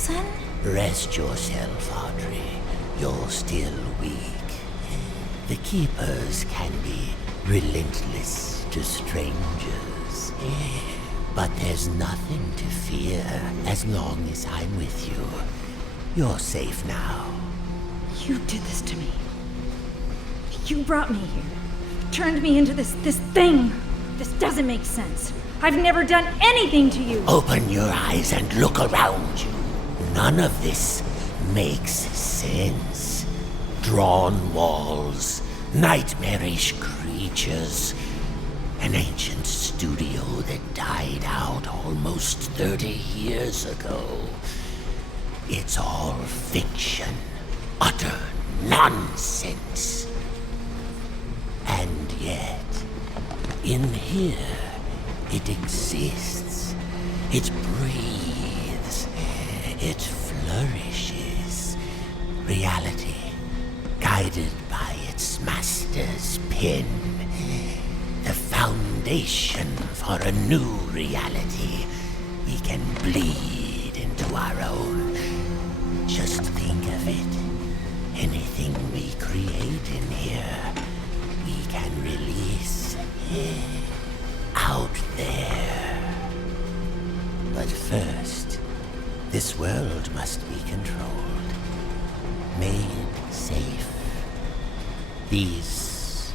Wilson? Rest yourself, Audrey. You're still weak. The Keepers can be relentless to strangers. But there's nothing to fear as long as I'm with you. You're safe now. You did this to me. You brought me here. Turned me into this thing. This doesn't make sense. I've never done anything to you. Open your eyes and look around you. None of this makes sense. Drawn walls, nightmarish creatures, an ancient studio that died out almost 30 years ago. It's all fiction, utter nonsense. And yet, in here, it exists. It breathes. It flourishes. Reality, guided by its master's pen. The foundation for a new reality. We can bleed into our own. Just think of it. Anything we create in here, we can release out there. But first, this world must be controlled, made safe. These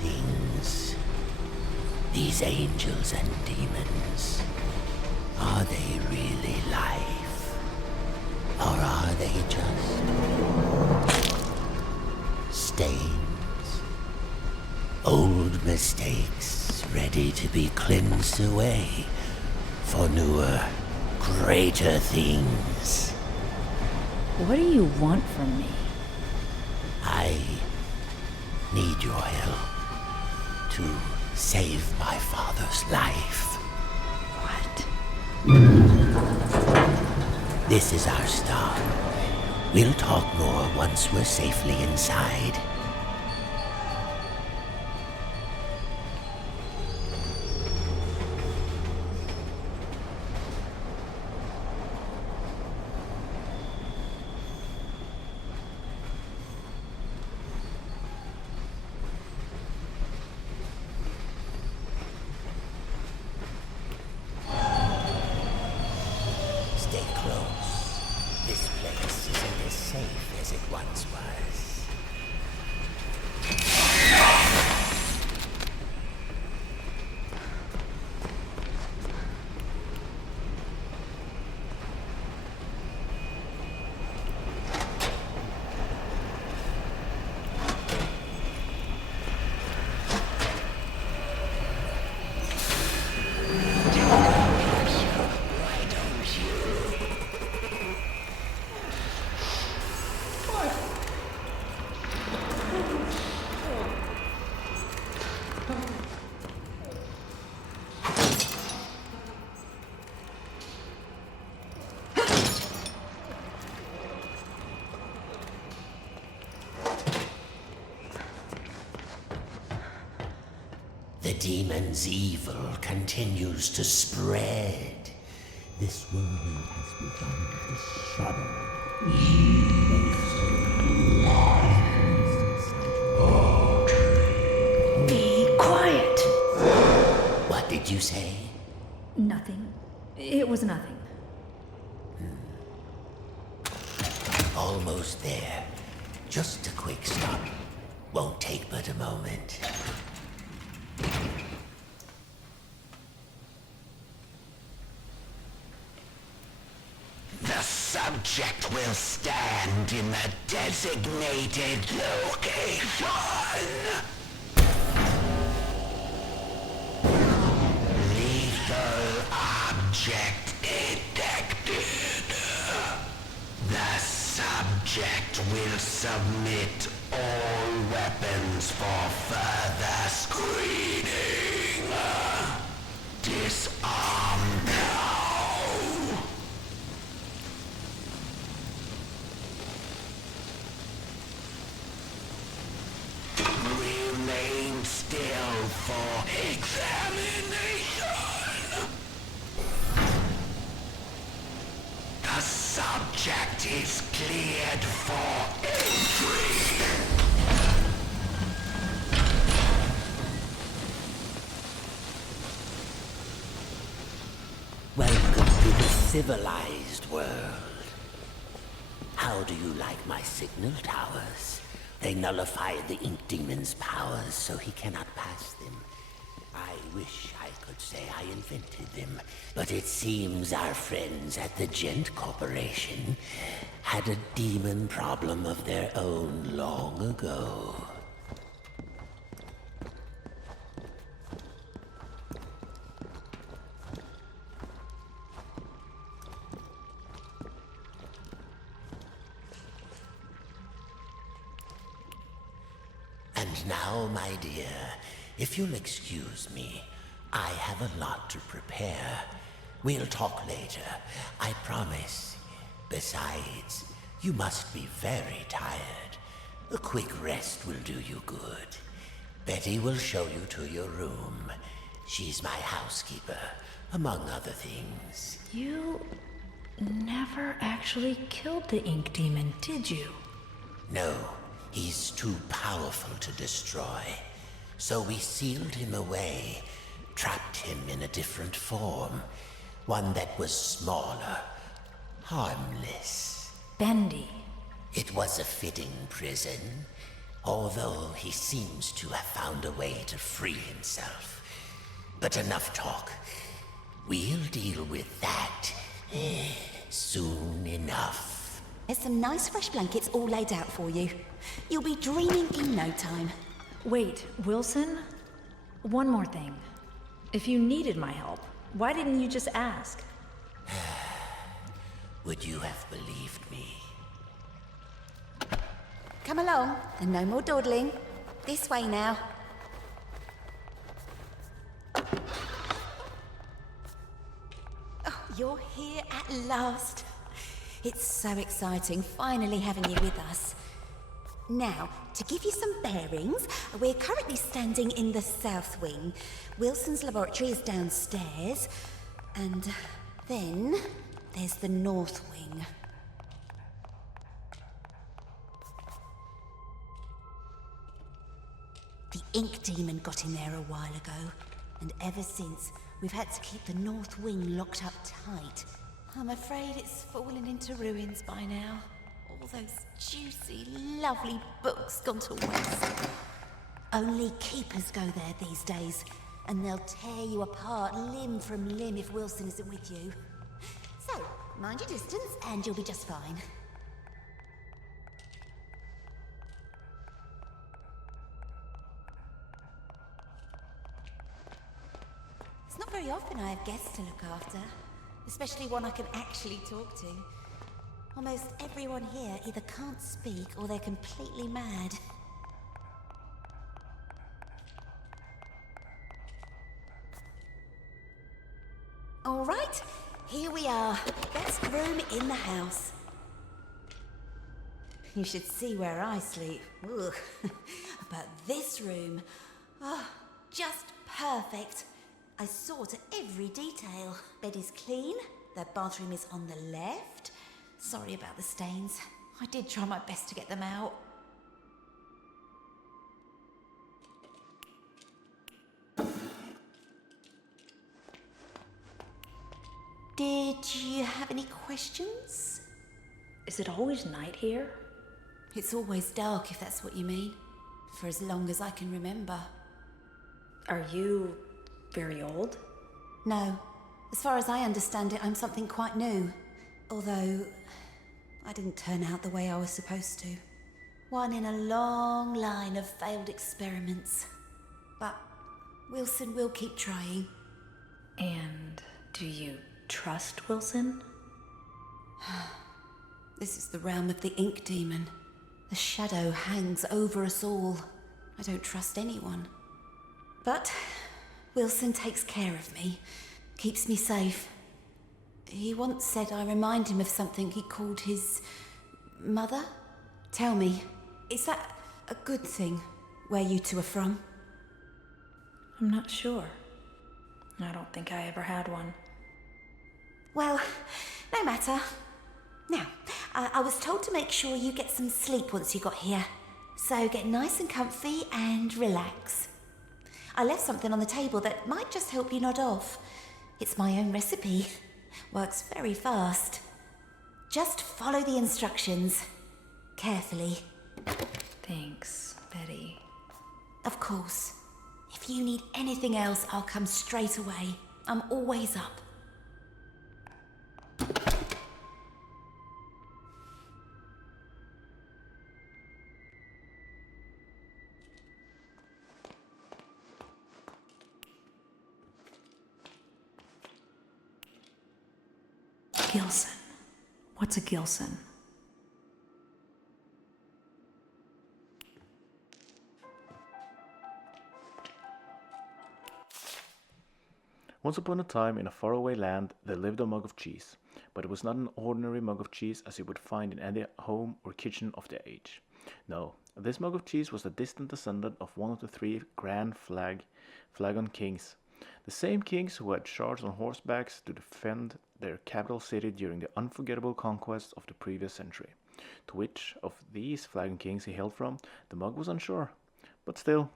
things, these angels and demons, are they really life? Or are they just stains? Old mistakes ready to be cleansed away for newer, greater things. What do you want from me? I need your help to save my father's life. What? This is our start. We'll talk more once we're safely inside. Stay close. This place isn't as safe as it once was. The demon's evil continues to spread. This world has begun to shudder. Be quiet. What did you say? Nothing. It was nothing. Almost there. Just a quick stop. Won't take but a moment. The subject will stand in the designated location. Lethal object detected. The subject will submit all weapons for further screening. Disarm now. Remain still for examination. The subject object is cleared for entry. Welcome to the civilized world. How do you like my signal towers? They nullify the Ink Demon's powers so he cannot pass them. I wish I could say I invented them, but it seems our friends at the Gent Corporation had a demon problem of their own long ago. And now, my dear, if you'll excuse me, I have a lot to prepare. We'll talk later, I promise. Besides, you must be very tired. A quick rest will do you good. Betty will show you to your room. She's my housekeeper, among other things. You never actually killed the Ink Demon, did you? No, he's too powerful to destroy. So we sealed him away, trapped him in a different form. One that was smaller, harmless. Bendy. It was a fitting prison, although he seems to have found a way to free himself. But enough talk. We'll deal with that soon enough. There's some nice fresh blankets all laid out for you. You'll be dreaming in no time. Wait, Wilson? One more thing. If you needed my help, why didn't you just ask? Would you have believed me? Come along, and no more dawdling. This way now. Oh, you're here at last. It's so exciting, finally having you with us. Now, to give you some bearings, we're currently standing in the south wing. Wilson's laboratory is downstairs, and then there's the north wing. The Ink Demon got in there a while ago, and ever since, we've had to keep the north wing locked up tight. I'm afraid it's fallen into ruins by now. All those juicy, lovely books gone to waste. Only keepers go there these days, and they'll tear you apart limb from limb if Wilson isn't with you. So, mind your distance, and you'll be just fine. It's not very often I have guests to look after, especially one I can actually talk to. Almost everyone here either can't speak or they're completely mad. All right, here we are. Best room in the house. You should see where I sleep. Ugh. But this room, oh, just perfect. I saw to every detail. Bed is clean. The bathroom is on the left. Sorry about the stains. I did try my best to get them out. Did you have any questions? Is it always night here? It's always dark, if that's what you mean. For as long as I can remember. Are you very old? No. As far as I understand it, I'm something quite new. Although, I didn't turn out the way I was supposed to. One in a long line of failed experiments. But Wilson will keep trying. And do you trust Wilson? This is the realm of the Ink Demon. The shadow hangs over us all. I don't trust anyone. But Wilson takes care of me, keeps me safe. He once said I remind him of something he called his mother. Tell me, is that a good thing, where you two are from? I'm not sure. I don't think I ever had one. Well, no matter. Now, I was told to make sure you get some sleep once you got here. So get nice and comfy and relax. I left something on the table that might just help you nod off. It's my own recipe. Works very fast. Just follow the instructions. Carefully. Thanks, Betty. Of course. If you need anything else, I'll come straight away. I'm always up. Gilson. What's a Gilson? Once upon a time, in a faraway land, there lived a mug of cheese, but it was not an ordinary mug of cheese as you would find in any home or kitchen of the age. No, this mug of cheese was the distant descendant of one of the three grand Flagon kings, the same kings who had charged on horsebacks to defend their capital city during the unforgettable conquests of the previous century. To which of these Flagon kings he hailed from, the mug was unsure, but still,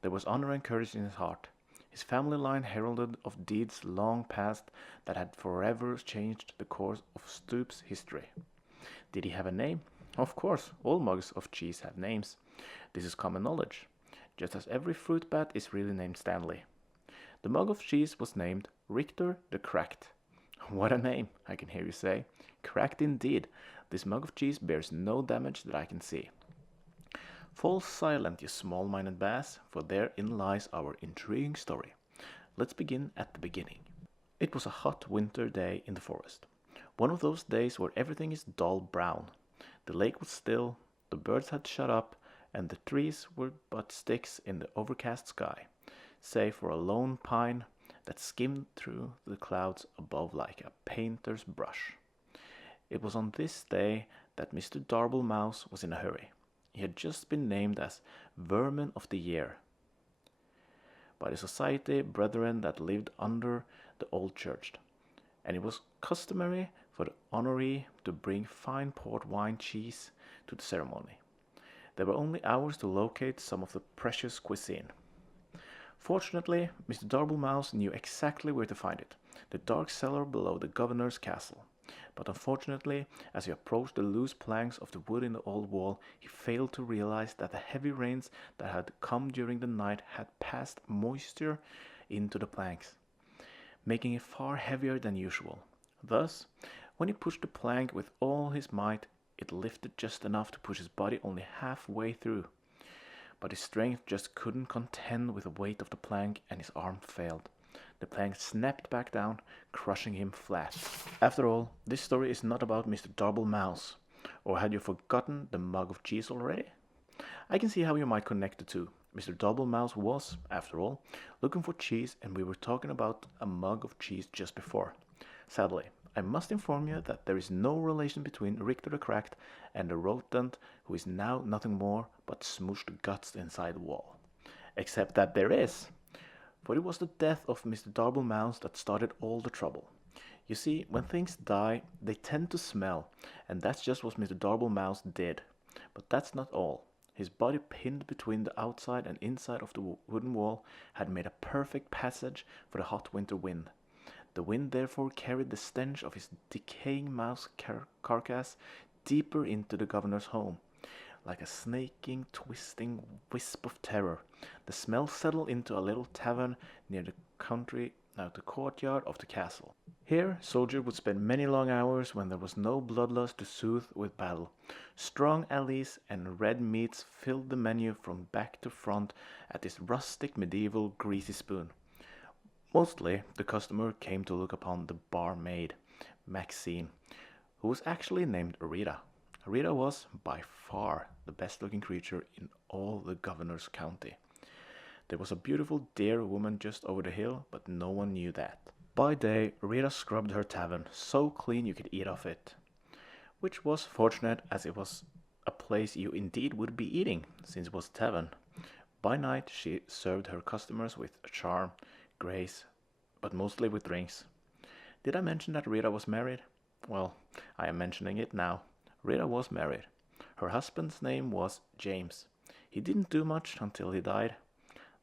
there was honor and courage in his heart. His family line heralded of deeds long past that had forever changed the course of Stoop's history. Did he have a name? Of course, all mugs of cheese have names. This is common knowledge, just as every fruit bat is really named Stanley. The mug of cheese was named Richter the Cracked. What a name, I can hear you say. Cracked indeed. This mug of cheese bears no damage that I can see. Fall silent, you small-minded bass, for therein lies our intriguing story. Let's begin at the beginning. It was a hot winter day in the forest. One of those days where everything is dull brown. The lake was still, the birds had shut up, and the trees were but sticks in the overcast sky, save for a lone pine that skimmed through the clouds above like a painter's brush. It was on this day that Mr. Darble Mouse was in a hurry. He had just been named as Vermin of the Year by the society brethren that lived under the old church, and it was customary for the honoree to bring fine port wine cheese to the ceremony. There were only hours to locate some of the precious cuisine. Fortunately, Mr. Darble Mouse knew exactly where to find it, the dark cellar below the governor's castle. But unfortunately, as he approached the loose planks of the wood in the old wall, he failed to realize that the heavy rains that had come during the night had passed moisture into the planks, making it far heavier than usual. Thus, when he pushed the plank with all his might, it lifted just enough to push his body only halfway through. But his strength just couldn't contend with the weight of the plank, and his arm failed. The plank snapped back down, crushing him flat. After all, this story is not about Mr. Darble Mouse. Or had you forgotten the mug of cheese already? I can see how you might connect the two. Mr. Darble Mouse was, after all, looking for cheese, and we were talking about a mug of cheese just before. Sadly, I must inform you that there is no relation between Richter the Cracked and the rodent who is now nothing more but smooshed guts inside the wall. Except that there is. For it was the death of Mr. Darble Mouse that started all the trouble. You see, when things die, they tend to smell, and that's just what Mr. Darble Mouse did. But that's not all. His body pinned between the outside and inside of the wooden wall had made a perfect passage for the hot winter wind. The wind therefore carried the stench of his decaying mouse carcass deeper into the governor's home. Like a snaking, twisting wisp of terror, the smell settled into a little tavern near the courtyard of the castle. Here, soldiers would spend many long hours when there was no bloodlust to soothe with battle. Strong alleys and red meats filled the menu from back to front at this rustic medieval greasy spoon. Mostly, the customer came to look upon the barmaid, Maxine, who was actually named Rita. Rita was, by far, the best-looking creature in all the governor's county. There was a beautiful dear woman just over the hill, but no one knew that. By day, Rita scrubbed her tavern so clean you could eat off it, which was fortunate as it was a place you indeed would be eating, since it was a tavern. By night, she served her customers with charm, grace, but mostly with drinks. Did I mention that Rita was married? Well, I am mentioning it now. Rita was married. Her husband's name was James. He didn't do much until he died.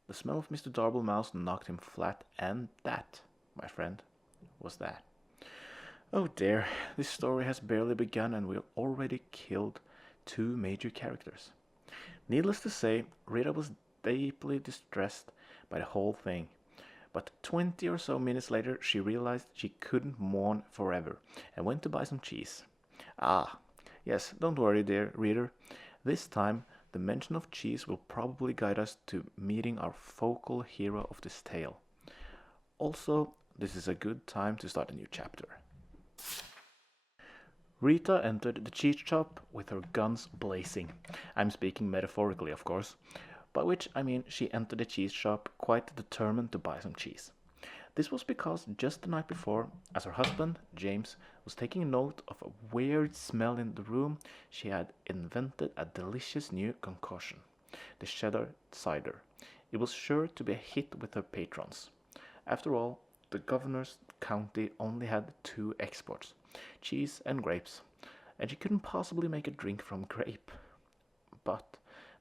The smell of Mr. Mouse knocked him flat, and that, my friend, was that. Oh dear, this story has barely begun and we've already killed two major characters. Needless to say, Rita was deeply distressed by the whole thing. But 20 or so minutes later, she realized she couldn't mourn forever and went to buy some cheese. Ah, yes, don't worry, dear reader. This time, the mention of cheese will probably guide us to meeting our focal hero of this tale. Also, this is a good time to start a new chapter. Rita entered the cheese shop with her guns blazing. I'm speaking metaphorically, of course, by which I mean she entered the cheese shop quite determined to buy some cheese. This was because just the night before, as her husband, James, was taking note of a weird smell in the room, she had invented a delicious new concoction, the cheddar cider. It was sure to be a hit with her patrons. After all, the governor's county only had two exports, cheese and grapes, and she couldn't possibly make a drink from grape. But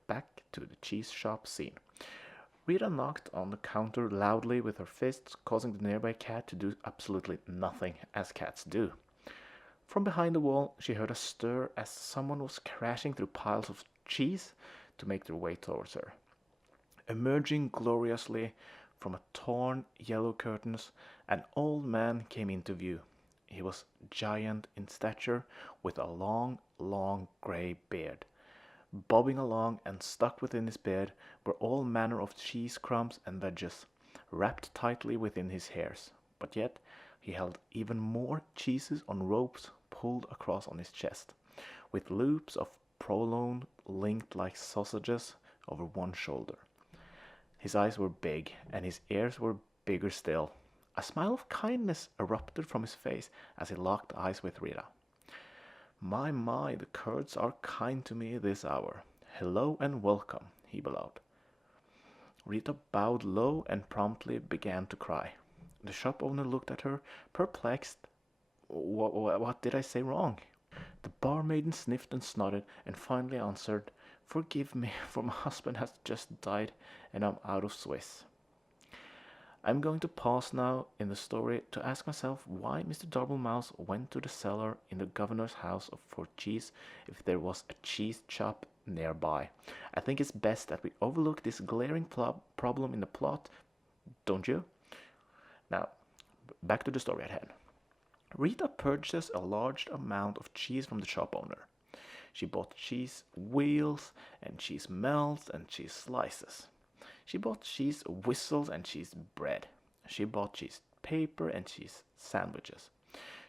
back to the cheese shop scene. Rita knocked on the counter loudly with her fists, causing the nearby cat to do absolutely nothing, as cats do. From behind the wall, she heard a stir as someone was crashing through piles of cheese to make their way towards her. Emerging gloriously from a torn yellow curtains, an old man came into view. He was giant in stature, with a long, long grey beard. Bobbing along and stuck within his beard were all manner of cheese crumbs and wedges, wrapped tightly within his hairs. But yet he held even more cheeses on ropes pulled across on his chest, with loops of provolone linked like sausages over one shoulder. His eyes were big, and his ears were bigger still. A smile of kindness erupted from his face as he locked eyes with Rita. My, the Kurds are kind to me this hour. Hello and welcome, he bellowed. Rita bowed low and promptly began to cry. The shop owner looked at her, perplexed. What did I say wrong? The barmaiden sniffed and snorted and finally answered, Forgive me, for my husband has just died and I'm out of Swiss. I'm going to pause now in the story to ask myself why Mr. Mouse went to the cellar in the governor's house for cheese if there was a cheese shop nearby. I think it's best that we overlook this glaring problem in the plot, don't you? Now, back to the story at hand. Rita purchased a large amount of cheese from the shop owner. She bought cheese wheels and cheese melts and cheese slices. She bought cheese whistles and cheese bread. She bought cheese paper and cheese sandwiches.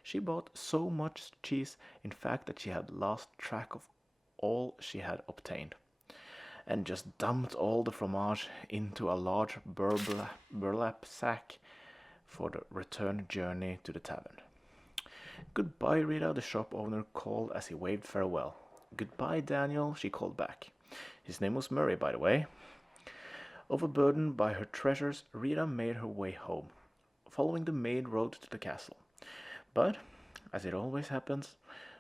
She bought so much cheese, in fact, that she had lost track of all she had obtained, and just dumped all the fromage into a large burlap sack for the return journey to the tavern. Goodbye, Rita, the shop owner called as he waved farewell. Goodbye, Daniel, she called back. His name was Murray, by the way. Overburdened by her treasures, Rita made her way home, following the main road to the castle. But, as it always happens,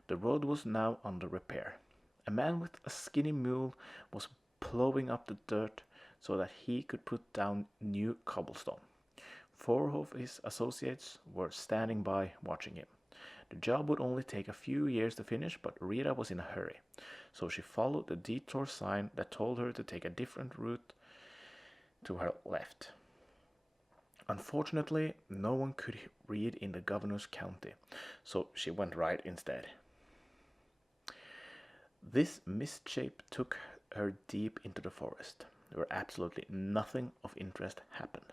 the road was now under repair. A man with a skinny mule was plowing up the dirt so that he could put down new cobblestone. 4 of his associates were standing by, watching him. The job would only take a few years to finish, but Rita was in a hurry, so she followed the detour sign that told her to take a different route to her left. Unfortunately, no one could read in the governor's county, so she went right instead. This mischief took her deep into the forest, where absolutely nothing of interest happened,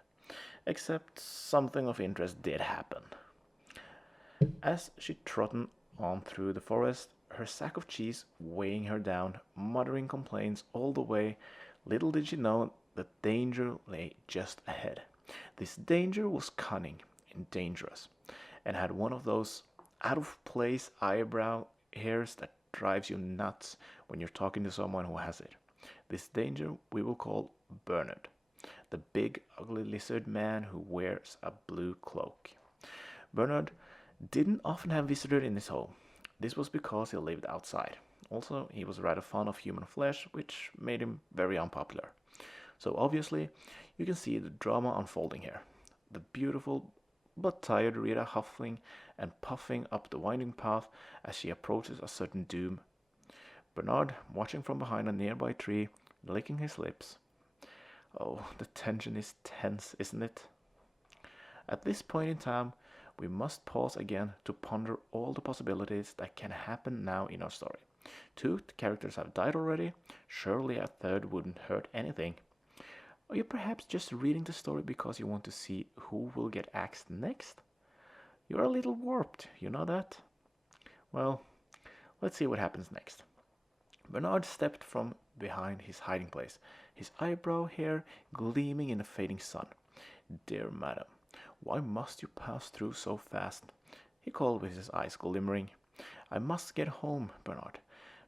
except something of interest did happen. As she trotted on through the forest, her sack of cheese weighing her down, muttering complaints all the way, little did she know that danger lay just ahead. This danger was cunning and dangerous, and had one of those out-of-place eyebrow hairs that drives you nuts when you're talking to someone who has it. This danger we will call Bernard, the big ugly lizard man who wears a blue cloak. Bernard didn't often have visitors in his home. This was because he lived outside. Also, he was rather fond of human flesh, which made him very unpopular. So obviously, you can see the drama unfolding here. The beautiful but tired Rita huffing and puffing up the winding path as she approaches a certain doom. Bernard watching from behind a nearby tree, licking his lips. Oh, the tension is tense, isn't it? At this point in time, we must pause again to ponder all the possibilities that can happen now in our story. Two characters have died already, surely a third wouldn't hurt anything. Are you perhaps just reading the story because you want to see who will get axed next? You're a little warped, you know that? Well, let's see what happens next. Bernard stepped from behind his hiding place, his eyebrow hair gleaming in the fading sun. Dear madam, why must you pass through so fast? He called with his eyes glimmering. I must get home, Bernard,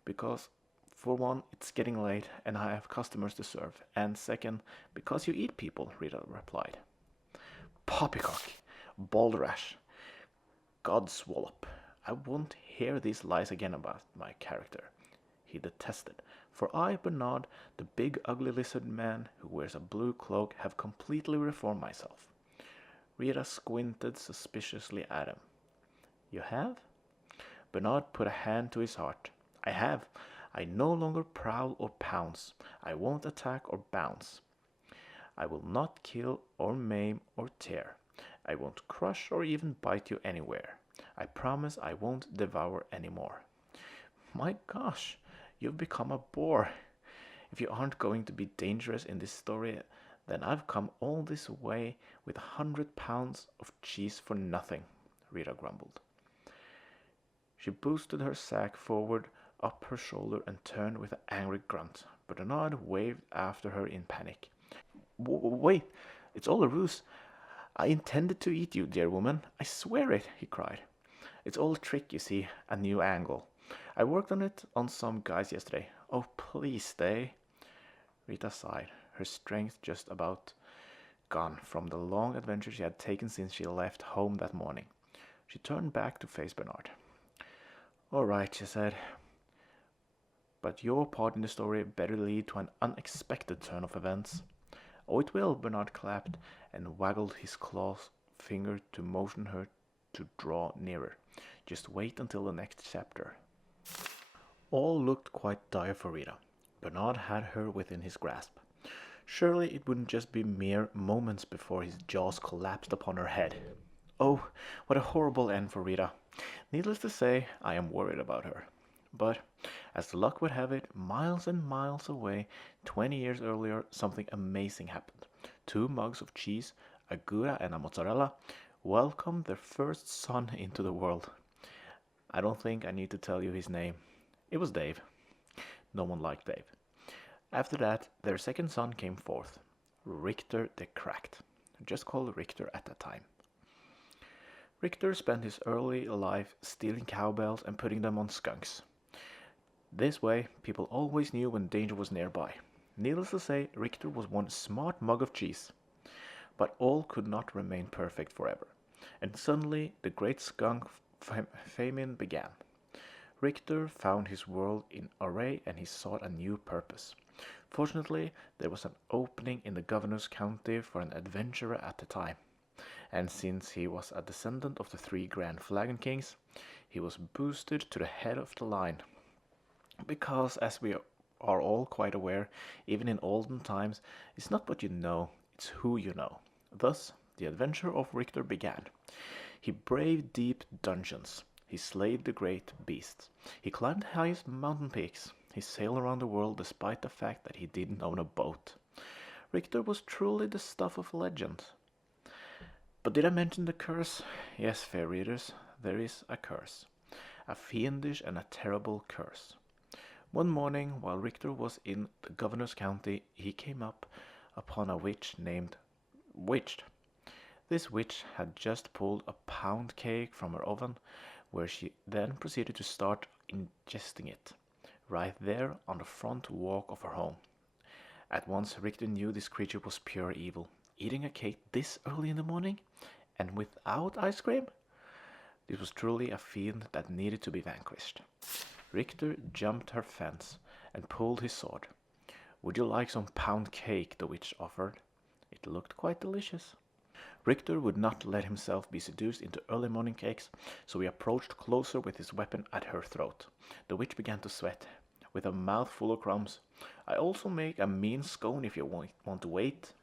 because for one, it's getting late and I have customers to serve, and second, because you eat people, Rita replied. Poppycock, balderdash, godswallop, I won't hear these lies again about my character, he detested, for I, Bernard, the big ugly lizard man who wears a blue cloak, have completely reformed myself. Rita squinted suspiciously at him. You have? Bernard put a hand to his heart. I have. I no longer prowl or pounce. I won't attack or bounce. I will not kill or maim or tear. I won't crush or even bite you anywhere. I promise I won't devour anymore. My gosh, you've become a bore. If you aren't going to be dangerous in this story, then I've come all this way with 100 pounds of cheese for nothing, Rita grumbled. She boosted her sack forward up her shoulder and turned with an angry grunt. Bernard waved after her in panic. Wait, it's all a ruse. I intended to eat you, dear woman. I swear it, he cried. It's all a trick, you see, a new angle. I worked on it on some guys yesterday. Oh, please stay. Rita sighed, her strength just about gone from the long adventure she had taken since she left home that morning. She turned back to face Bernard. All right, she said. But your part in the story better lead to an unexpected turn of events. Oh, it will, Bernard clapped and waggled his clawed finger to motion her to draw nearer. Just wait until the next chapter. All looked quite dire for Rita. Bernard had her within his grasp. Surely it wouldn't just be mere moments before his jaws collapsed upon her head. Oh, what a horrible end for Rita. Needless to say, I am worried about her. But, as luck would have it, miles and miles away, 20 years earlier, something amazing happened. 2 mugs of cheese, a Gouda and a mozzarella, welcomed their first son into the world. I don't think I need to tell you his name. It was Dave. No one liked Dave. After that, their second son came forth, Richter the Cracked, just called Richter at that time. Richter spent his early life stealing cowbells and putting them on skunks. This way, people always knew when danger was nearby. Needless to say, Richter was one smart mug of cheese. But all could not remain perfect forever, and suddenly the great skunk famine began. Richter found his world in array and he sought a new purpose. Fortunately, there was an opening in the governor's county for an adventurer at the time, and since he was a descendant of the 3 Grand Flagon Kings, he was boosted to the head of the line. Because, as we are all quite aware, even in olden times, it's not what you know, it's who you know. Thus, the adventure of Richter began. He braved deep dungeons. He slayed the great beasts. He climbed the highest mountain peaks. He sailed around the world despite the fact that he didn't own a boat. Richter was truly the stuff of legend. But did I mention the curse? Yes, fair readers, there is a curse. A fiendish and a terrible curse. One morning, while Richter was in the governor's county, he came upon a witch named Witched. This witch had just pulled a pound cake from her oven, where she then proceeded to start ingesting it, right there on the front walk of her home. At once Richter knew this creature was pure evil. Eating a cake this early in the morning? And without ice cream? This was truly a fiend that needed to be vanquished. Richter jumped her fence and pulled his sword. "Would you like some pound cake?" the witch offered. It looked quite delicious. Richter would not let himself be seduced into early morning cakes, so he approached closer with his weapon at her throat. The witch began to sweat, with a mouth full of crumbs. "I also make a mean scone if you want to wait."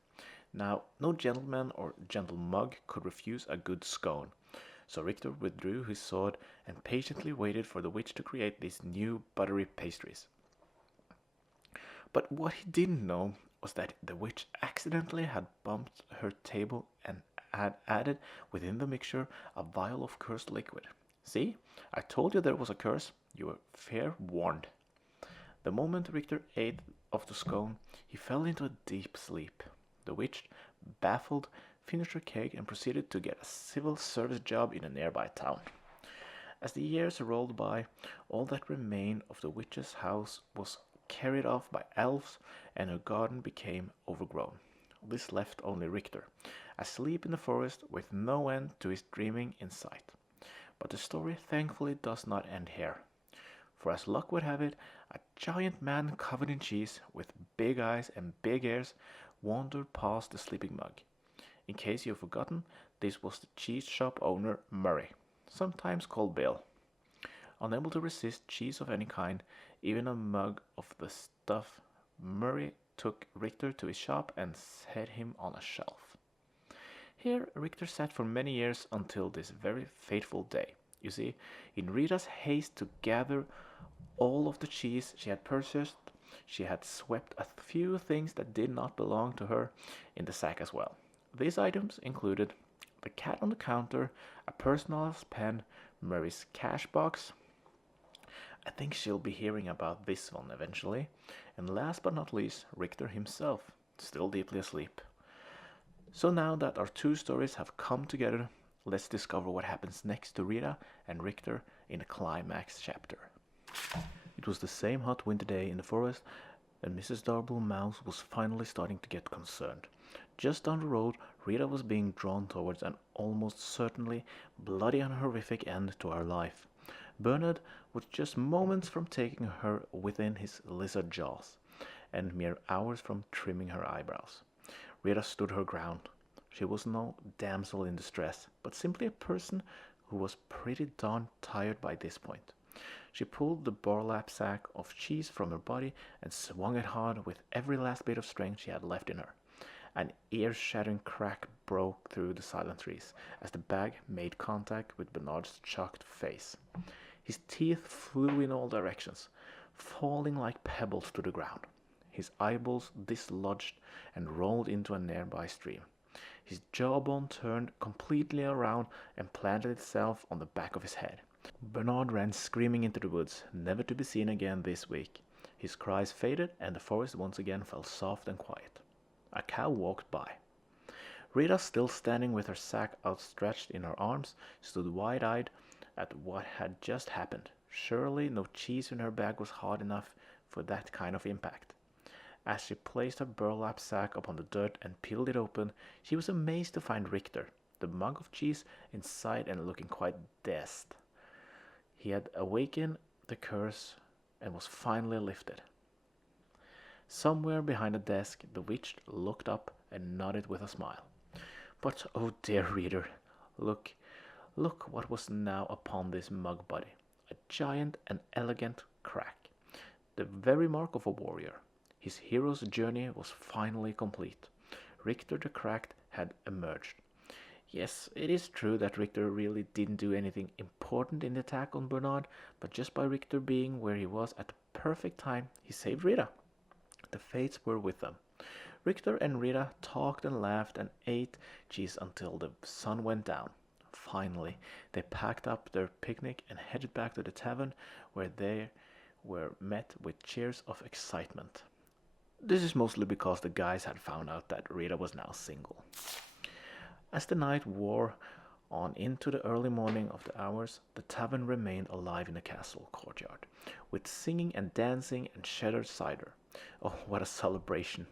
Now, no gentleman or gentle mug could refuse a good scone, so Richter withdrew his sword and patiently waited for the witch to create these new buttery pastries. But what he didn't know was that the witch accidentally had bumped her table and had added within the mixture a vial of cursed liquid. "See, I told you there was a curse. You were fair warned." The moment Richter ate of the scone, he fell into a deep sleep. The witch, baffled, finished her cake and proceeded to get a civil service job in a nearby town. As the years rolled by, all that remained of the witch's house was carried off by elves, and her garden became overgrown. This left only Richter, asleep in the forest with no end to his dreaming in sight. But the story thankfully does not end here. For as luck would have it, a giant man covered in cheese, with big eyes and big ears, wandered past the sleeping mug. In case you've forgotten, this was the cheese shop owner Murray, sometimes called Bill. Unable to resist cheese of any kind, even a mug of the stuff, Murray took Richter to his shop and set him on a shelf. Here Richter sat for many years until this very fateful day. You see, in Rita's haste to gather all of the cheese she had purchased, she had swept a few things that did not belong to her in the sack as well. These items included the cat on the counter, a personalized pen, Murray's cash box. I think she'll be hearing about this one eventually. And last but not least, Richter himself, still deeply asleep. So now that our two stories have come together, let's discover what happens next to Rita and Richter in the climax chapter. It was the same hot winter day in the forest, and Mrs. Darble Mouse was finally starting to get concerned. Just down the road, Rita was being drawn towards an almost certainly bloody and horrific end to her life. Bernard was just moments from taking her within his lizard jaws, and mere hours from trimming her eyebrows. Rita stood her ground. She was no damsel in distress, but simply a person who was pretty darn tired by this point. She pulled the burlap sack of cheese from her body and swung it hard with every last bit of strength she had left in her. An ear-shattering crack broke through the silent trees as the bag made contact with Bernard's shocked face. His teeth flew in all directions, falling like pebbles to the ground. His eyeballs dislodged and rolled into a nearby stream. His jawbone turned completely around and planted itself on the back of his head. Bernard ran screaming into the woods, never to be seen again this week. His cries faded, and the forest once again fell soft and quiet. A cow walked by. Rita, still standing with her sack outstretched in her arms, stood wide-eyed at what had just happened. Surely no cheese in her bag was hard enough for that kind of impact. As she placed her burlap sack upon the dirt and peeled it open, she was amazed to find Richter, the mug of cheese, inside and looking quite dazed. He had awakened the curse and was finally lifted. Somewhere behind the desk, the witch looked up and nodded with a smile. But, oh dear reader, look what was now upon this mug body. A giant and elegant crack. The very mark of a warrior. His hero's journey was finally complete. Richter the Cracked had emerged. Yes, it is true that Richter really didn't do anything important in the attack on Bernard, but just by Richter being where he was at the perfect time, he saved Rita. The fates were with them. Richter and Rita talked and laughed and ate cheese until the sun went down. Finally, they packed up their picnic and headed back to the tavern, where they were met with cheers of excitement. This is mostly because the guys had found out that Rita was now single. As the night wore on into the early morning of the hours, the tavern remained alive in the castle courtyard, with singing and dancing and shattered cider. Oh, what a celebration!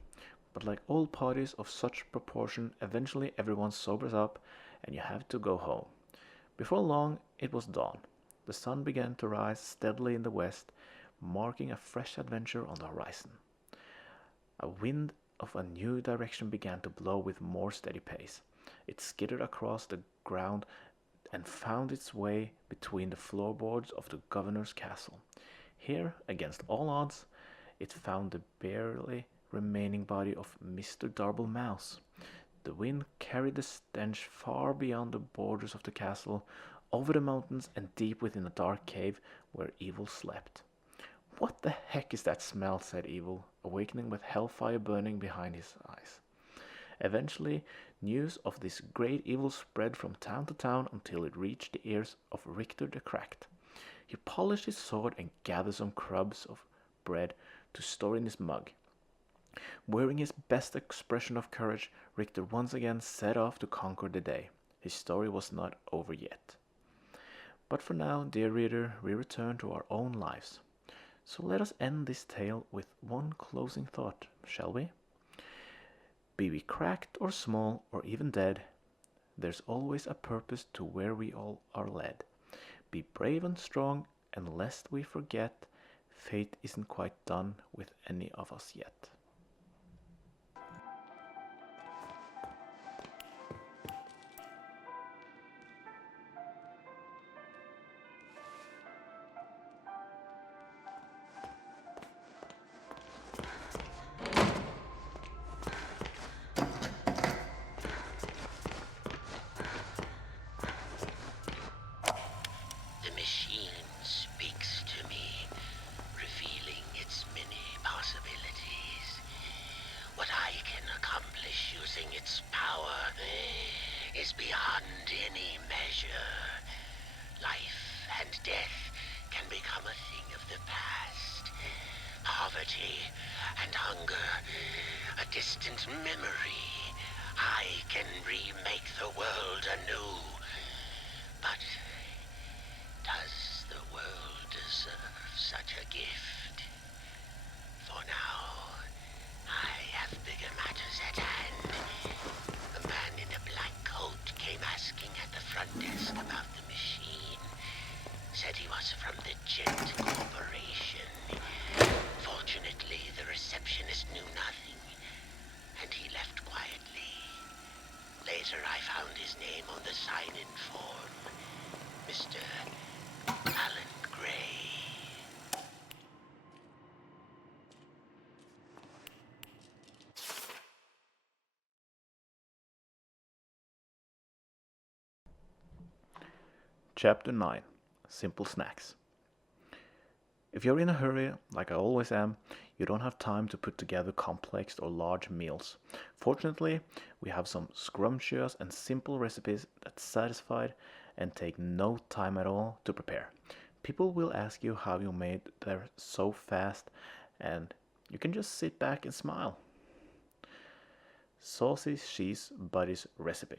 But like all parties of such proportion, eventually everyone sobers up and you have to go home. Before long, it was dawn. The sun began to rise steadily in the west, marking a fresh adventure on the horizon. A wind of a new direction began to blow with more steady pace. It skidded across the ground and found its way between the floorboards of the governor's castle. Here, against all odds, it found the barely remaining body of Mr. Darble Mouse. The wind carried the stench far beyond the borders of the castle, over the mountains and deep within a dark cave where Evil slept. "What the heck is that smell?" said Evil, awakening with hellfire burning behind his eyes. Eventually, news of this great evil spread from town to town until it reached the ears of Richter the Cracked. He polished his sword and gathered some crumbs of bread to store in his mug. Wearing his best expression of courage, Richter once again set off to conquer the day. His story was not over yet. But for now, dear reader, we return to our own lives. So let us end this tale with one closing thought, shall we? Be we cracked or small or even dead, there's always a purpose to where we all are led. Be brave and strong, and lest we forget, fate isn't quite done with any of us yet. The machine speaks to me, revealing its many possibilities. What I can accomplish using its power is beyond any measure. Life and death can become a thing of the past. Poverty and hunger, a distant memory. I can remake the world anew. But does the world deserve such a gift? For now, I have bigger matters at hand. A man in a black coat came asking at the front desk about the machine. Said he was from the Gent Corporation. Fortunately, the receptionist knew nothing, and he left quietly. Later, I found his name on the sign-in form. Mr. Alan Gray. Chapter 9. Simple Snacks. If you're in a hurry, like I always am, you don't have time to put together complex or large meals. Fortunately, we have some scrumptious and simple recipes that satisfy and take no time at all to prepare. People will ask you how you made them so fast, and you can just sit back and smile. Saucy Cheese Buddies recipe.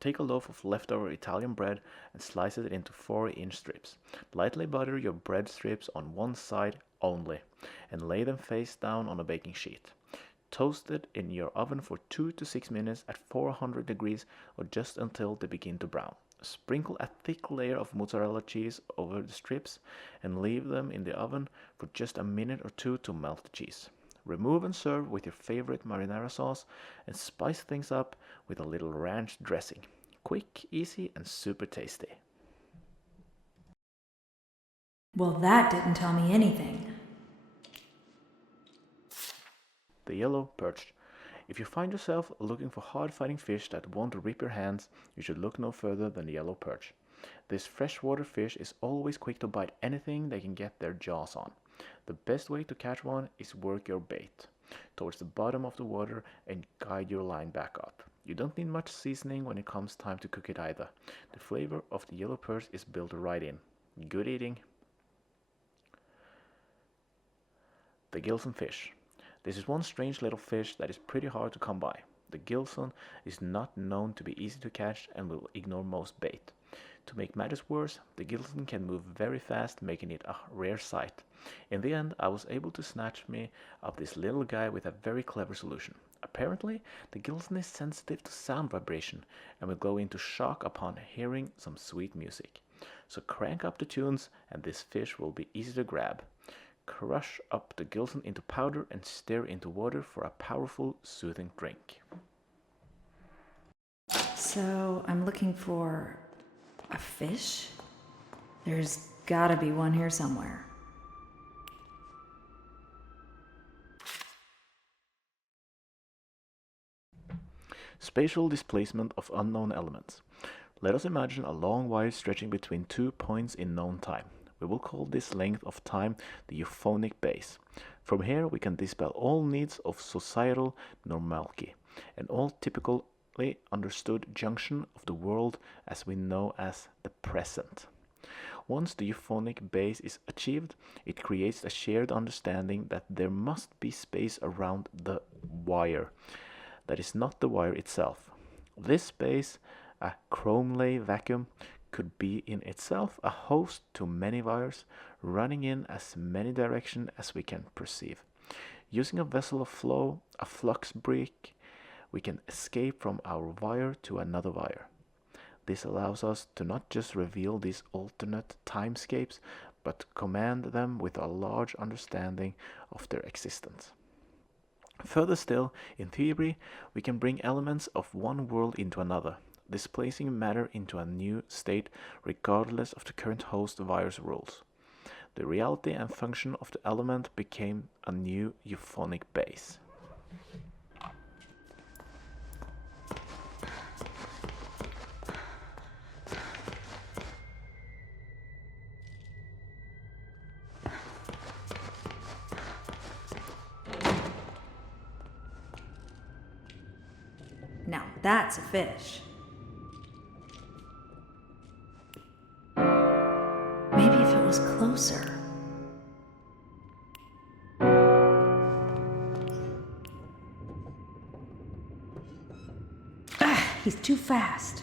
Take a loaf of leftover Italian bread and slice it into 4-inch strips. Lightly butter your bread strips on one side only and lay them face down on a baking sheet. Toast it in your oven for 2 to 6 minutes at 400 degrees or just until they begin to brown. Sprinkle a thick layer of mozzarella cheese over the strips and leave them in the oven for just a minute or two to melt the cheese. Remove and serve with your favorite marinara sauce and spice things up with a little ranch dressing. Quick, easy, and super tasty. Well, that didn't tell me anything. The yellow perch. If you find yourself looking for hard-fighting fish that won't rip your hands, you should look no further than the yellow perch. This freshwater fish is always quick to bite anything they can get their jaws on. The best way to catch one is work your bait towards the bottom of the water and guide your line back up. You don't need much seasoning when it comes time to cook it either. The flavor of the yellow perch is built right in. Good eating. The Gilson fish. This is one strange little fish that is pretty hard to come by. The Gilson is not known to be easy to catch and will ignore most bait. To make matters worse, the Gilson can move very fast, making it a rare sight. In the end, I was able to snatch me up this little guy with a very clever solution. Apparently, the Gilson is sensitive to sound vibration and will go into shock upon hearing some sweet music. So crank up the tunes and this fish will be easy to grab. Crush up the Gilson into powder and stir into water for a powerful, soothing drink. So, I'm looking for a fish? There's gotta be one here somewhere. Spatial displacement of unknown elements. Let us imagine a long wire stretching between 2 points in known time. We will call this length of time the euphonic base. From here we can dispel all needs of societal normalcy and all typically understood junction of the world as we know as the present. Once the euphonic base is achieved, it creates a shared understanding that there must be space around the wire that is not the wire itself. This space, a Cromley vacuum, could be in itself a host to many wires running in as many directions as we can perceive. Using a vessel of flow, a flux break, we can escape from our wire to another wire. This allows us to not just reveal these alternate timescapes, but command them with a large understanding of their existence. Further still, in theory, we can bring elements of one world into another, displacing matter into a new state regardless of the current host wire's rules. The reality and function of the element became a new euphonic base. Now that's a fish. Maybe if it was closer. He's too fast.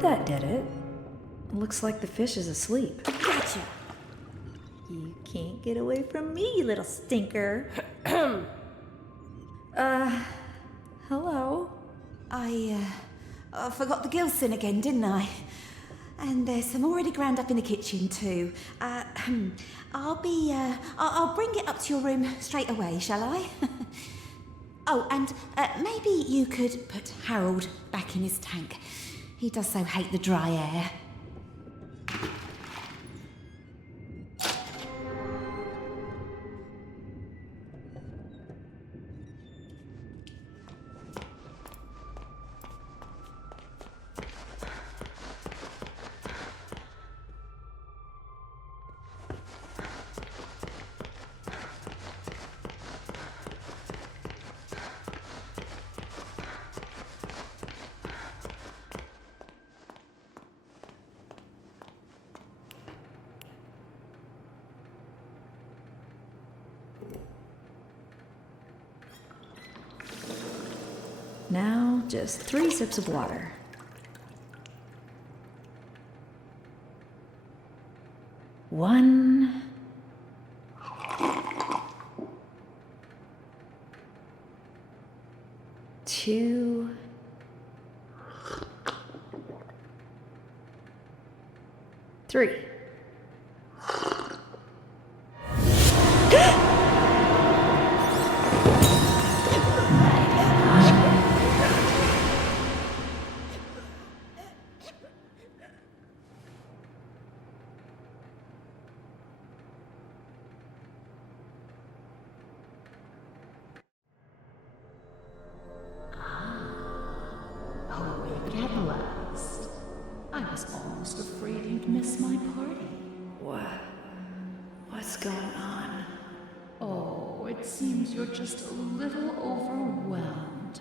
That did it. Looks like the fish is asleep. Gotcha. You can't get away from me, you little stinker. Hello? I forgot the Gilson again, didn't I? And there's some already ground up in the kitchen too. I'll bring it up to your room straight away, shall I? Oh, and maybe you could put Harold back in his tank. He does so hate the dry air. Now, just 3 sips of water. One. 2. 3. Awake at last. I was almost afraid you'd miss my party. What's going on? Oh, it seems you're just a little overwhelmed.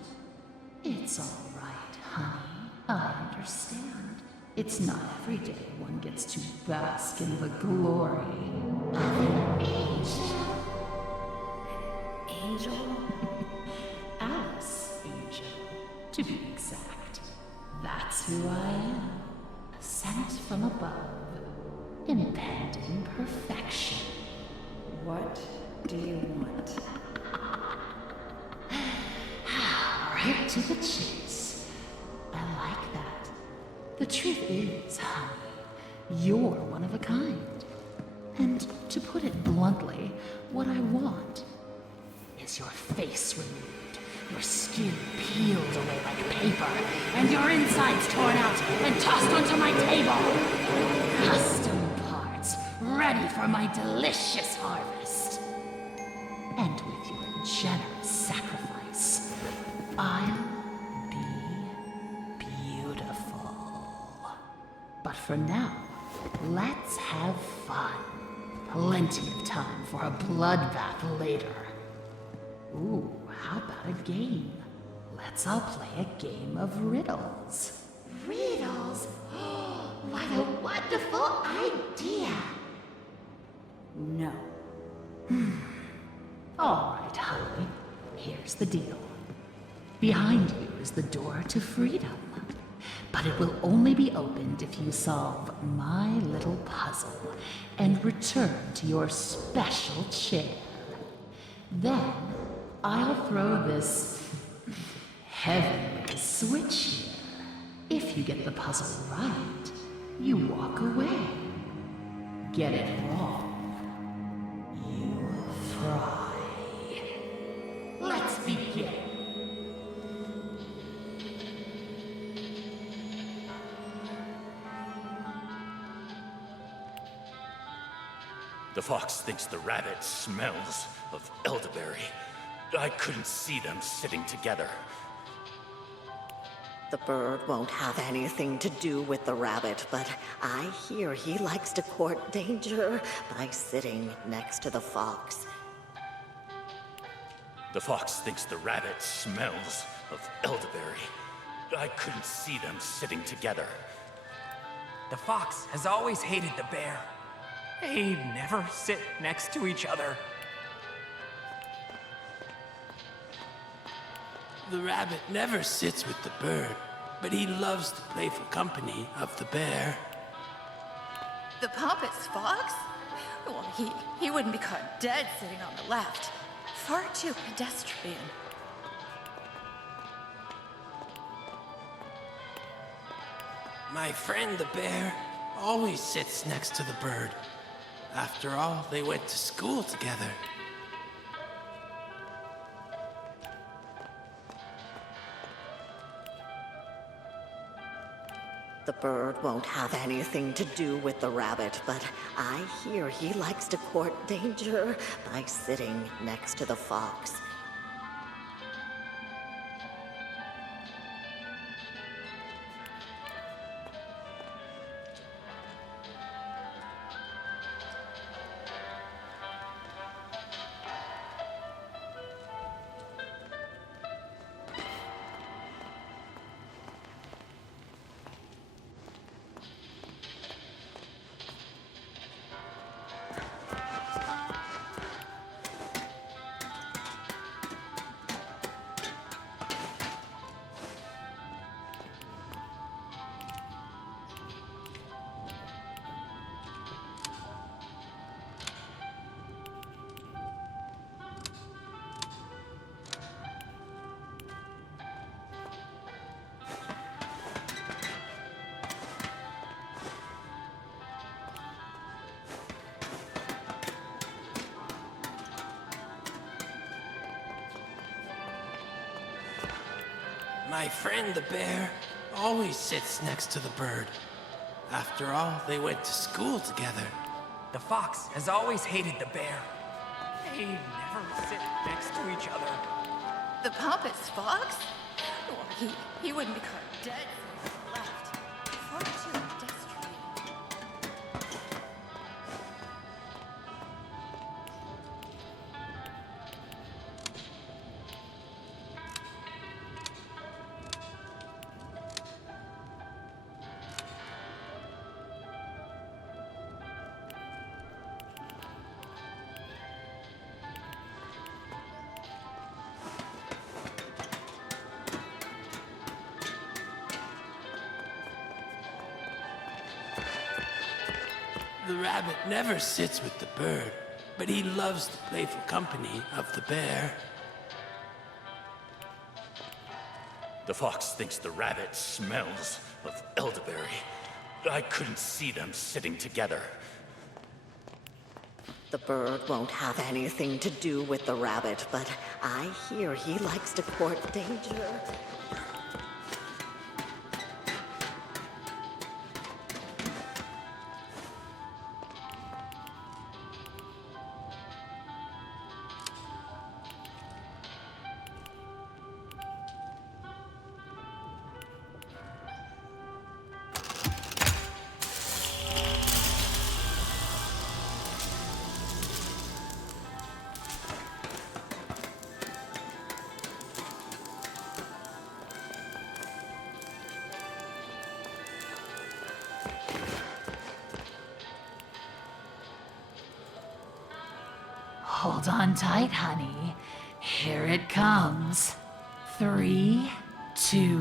It's all right, honey. I understand. It's not every day one gets to bask in the glory of an angel. Angel? Alice Angel, to be exact. That's who I am. Sent from above. Impending perfection. What do you want? Right to the chase. I like that. The truth is, honey, you're one of a kind. And to put it bluntly, what I want is your face removed, your skin peeled away like paper, and your insides torn out and tossed onto my table. Custom parts, ready for my delicious harvest. And with your generous sacrifice, I'll be beautiful. But for now, let's have fun. Plenty of time for a bloodbath later. Ooh, how about a game? Let's all play a game of riddles. Riddles? What a wonderful idea! No. All right, honey. Here's the deal. Behind you is the door to freedom. But it will only be opened if you solve my little puzzle and return to your special chair. Then I'll throw this heavenly switch here. If you get the puzzle right, you walk away. Get it wrong, you fry. Let's begin. The fox thinks the rabbit smells of elderberry. I couldn't see them sitting together. The bird won't have anything to do with the rabbit, but I hear he likes to court danger by sitting next to the fox. The fox thinks the rabbit smells of elderberry. I couldn't see them sitting together. The fox has always hated the bear. They never sit next to each other. The rabbit never sits with the bird. but he loves the playful company of the bear. The pompous fox? Well, he wouldn't be caught dead sitting on the left. Far too pedestrian. My friend the bear always sits next to the bird. After all, they went to school together. The bird won't have anything to do with the rabbit, but I hear he likes to court danger by sitting next to the fox. My friend the bear always sits next to the bird. After all, they went to school together. The fox has always hated the bear. They never sit next to each other. The pompous fox? Well, he wouldn't be caught dead sitting on the left. Far too pedestrian. The rabbit never sits with the bird, but he loves the playful company of the bear. The fox thinks the rabbit smells of elderberry. I couldn't see them sitting together. The bird won't have anything to do with the rabbit, but I hear he likes to court danger. Hold on tight, honey. Here it comes. 3, 2,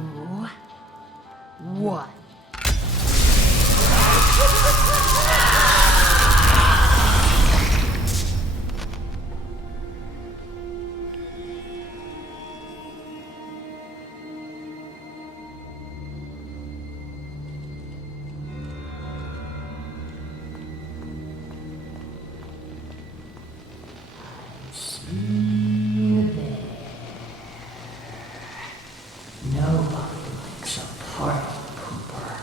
1. Nobody likes a party pooper.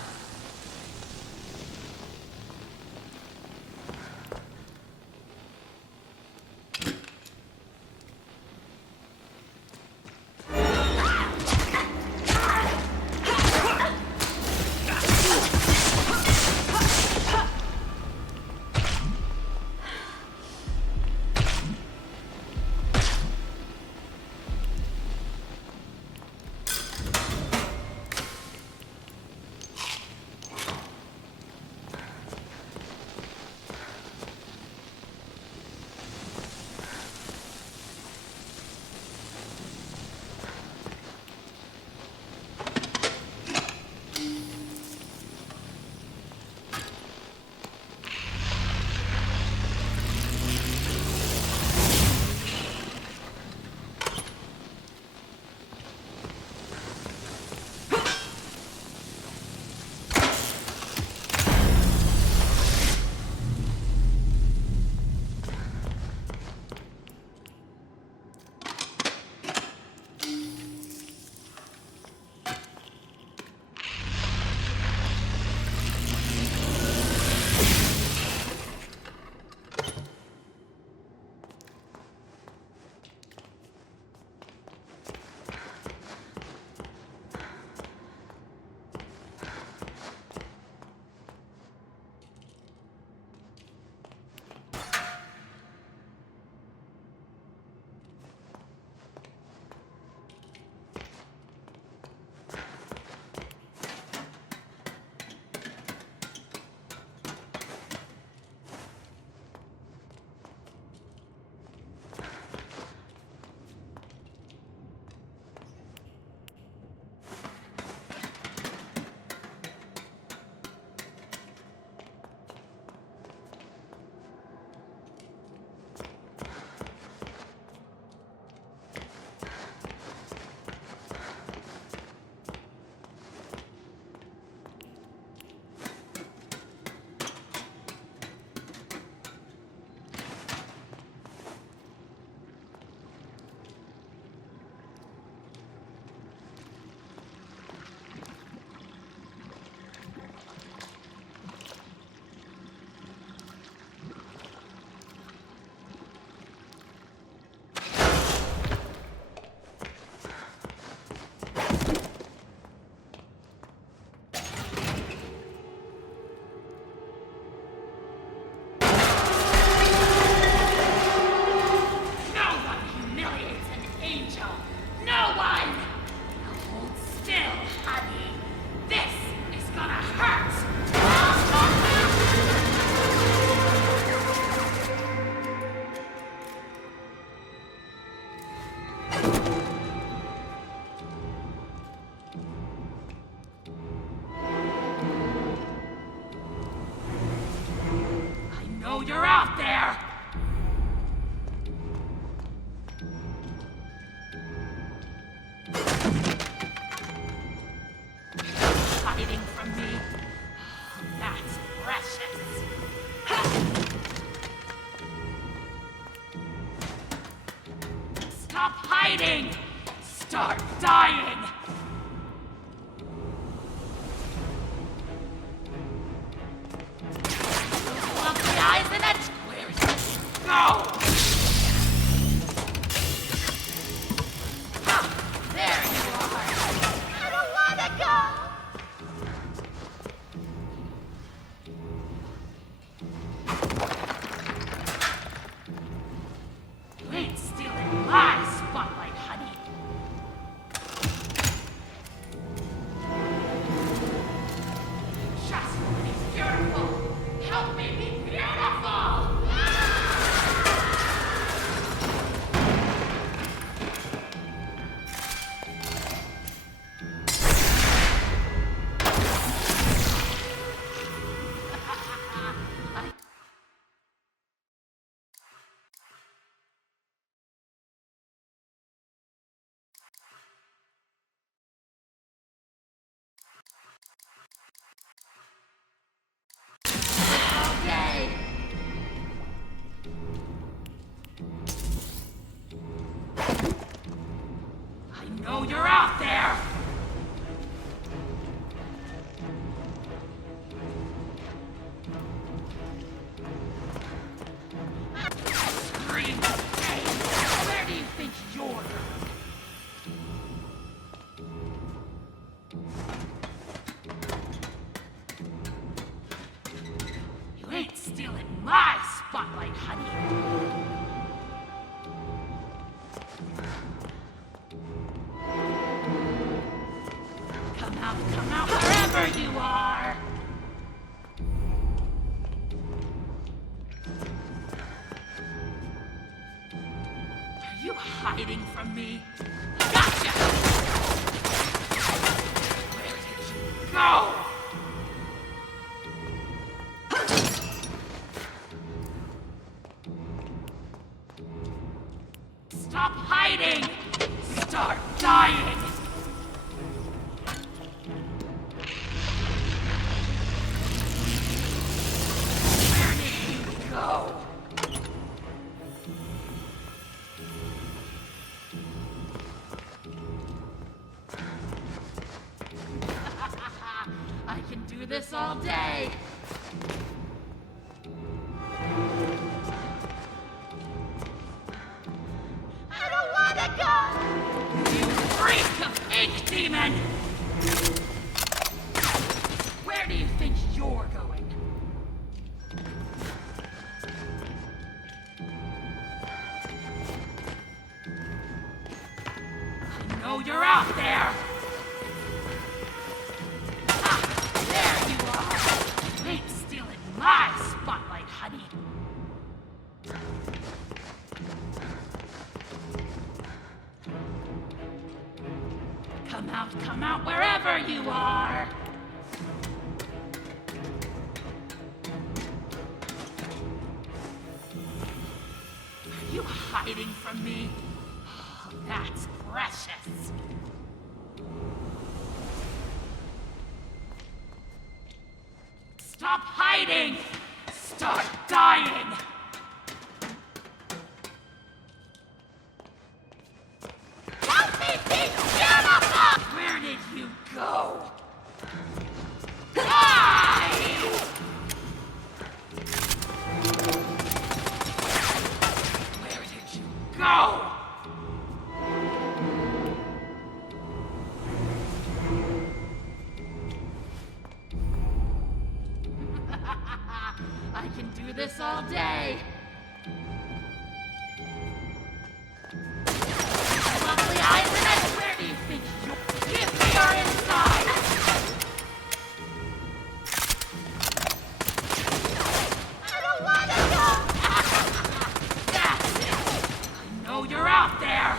Stop hiding! Start dying! Lovely eyes in it! Where is it? Go! Ah, there you are! I don't wanna go! You ain't stealing my spotlight, honey. Just be beautiful. Help me be beautiful. Okay. I know you're out there. Scream of pain. Where do you think you're going? You ain't stealing my spotlight, honey. Come out, wherever you are! Are you hiding from me? Gotcha! Where did you go? Stop hiding! Start dying! Where did you go? I can do this all day. I don't wanna go! You freak of ink demon! Where do you think you're going? I know you're out there! Ah, there you are! You ain't stealing my spotlight, honey! Come out, wherever you are! Are you hiding from me? Oh, that's precious. Stop hiding! Start dying! Help me be beautiful! Where did you go? Die! Where did you go? I can do this all day. Lovely eyes in it. Where do you think you're? Give me your inside. I don't wanna go. That's it. I know you're out there.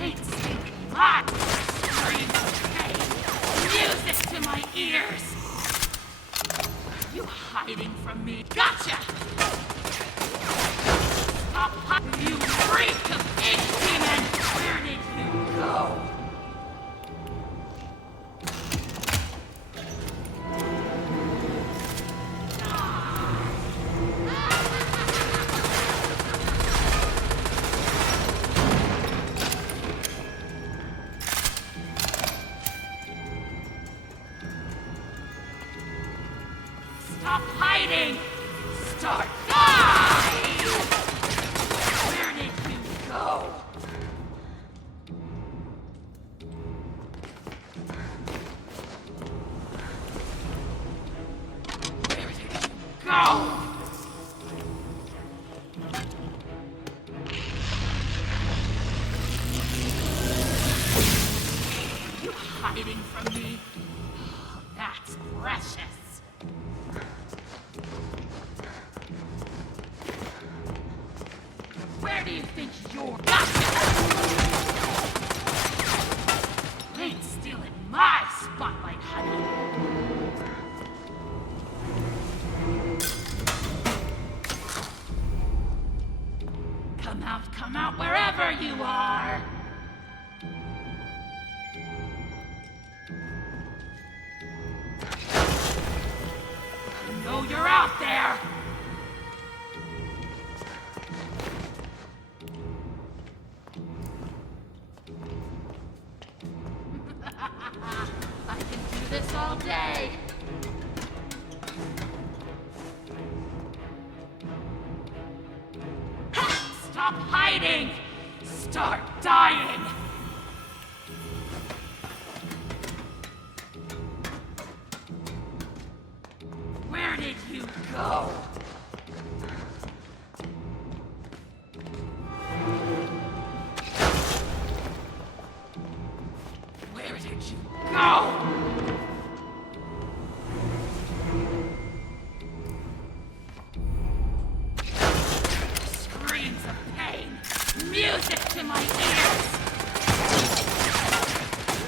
Ain't stealing my scream of pain. Music to my ears. Are you hiding from me? Gotcha! Stop hiding, you freak of ink demon! Where did you go? Stop hiding! Start die! Where did you go? Where did you go? Are you hiding from me? Oh, that's precious. Where do you think you're You ain't stealing my spotlight, honey. Come out wherever you are. I know you're out there. I can do this all day. Stop hiding! Start dying! Where did you go? Where did you go? Screams of pain, music to my ears.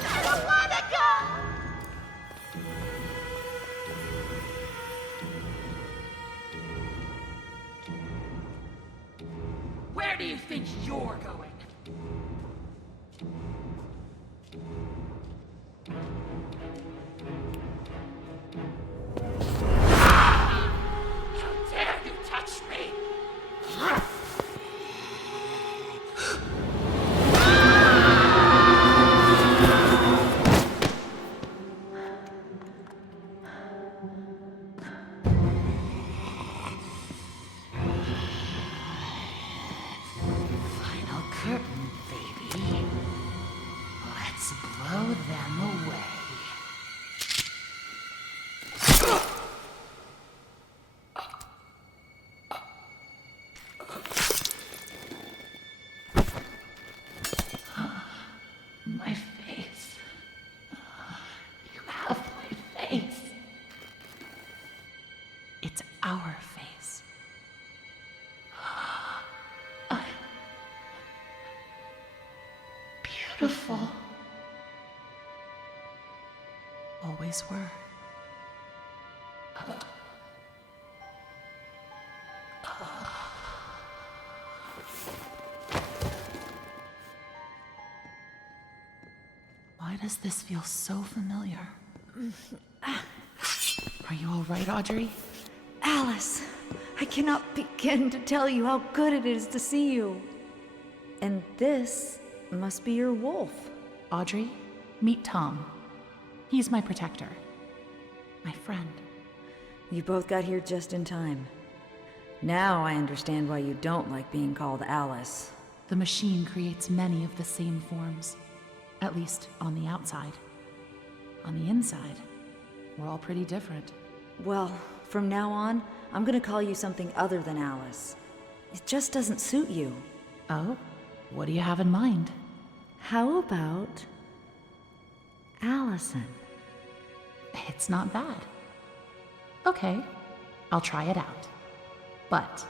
I don't wanna go. Where do you think you're going? How dare you touch me? Final curtain, baby. Let's blow them away. My face. You have my face. It's our face. Beautiful. Always were. Why does this feel so familiar? Are you all right, Audrey? Alice, I cannot begin to tell you how good it is to see you. And this must be your wolf. Audrey, meet Tom. He's my protector. My friend. You both got here just in time. Now I understand why you don't like being called Alice. The machine creates many of the same forms. At least on the outside. On the inside, we're all pretty different. Well, from now on, I'm gonna call you something other than Alice. It just doesn't suit you. Oh? What do you have in mind? How about Allison? It's not bad. Okay, I'll try it out. But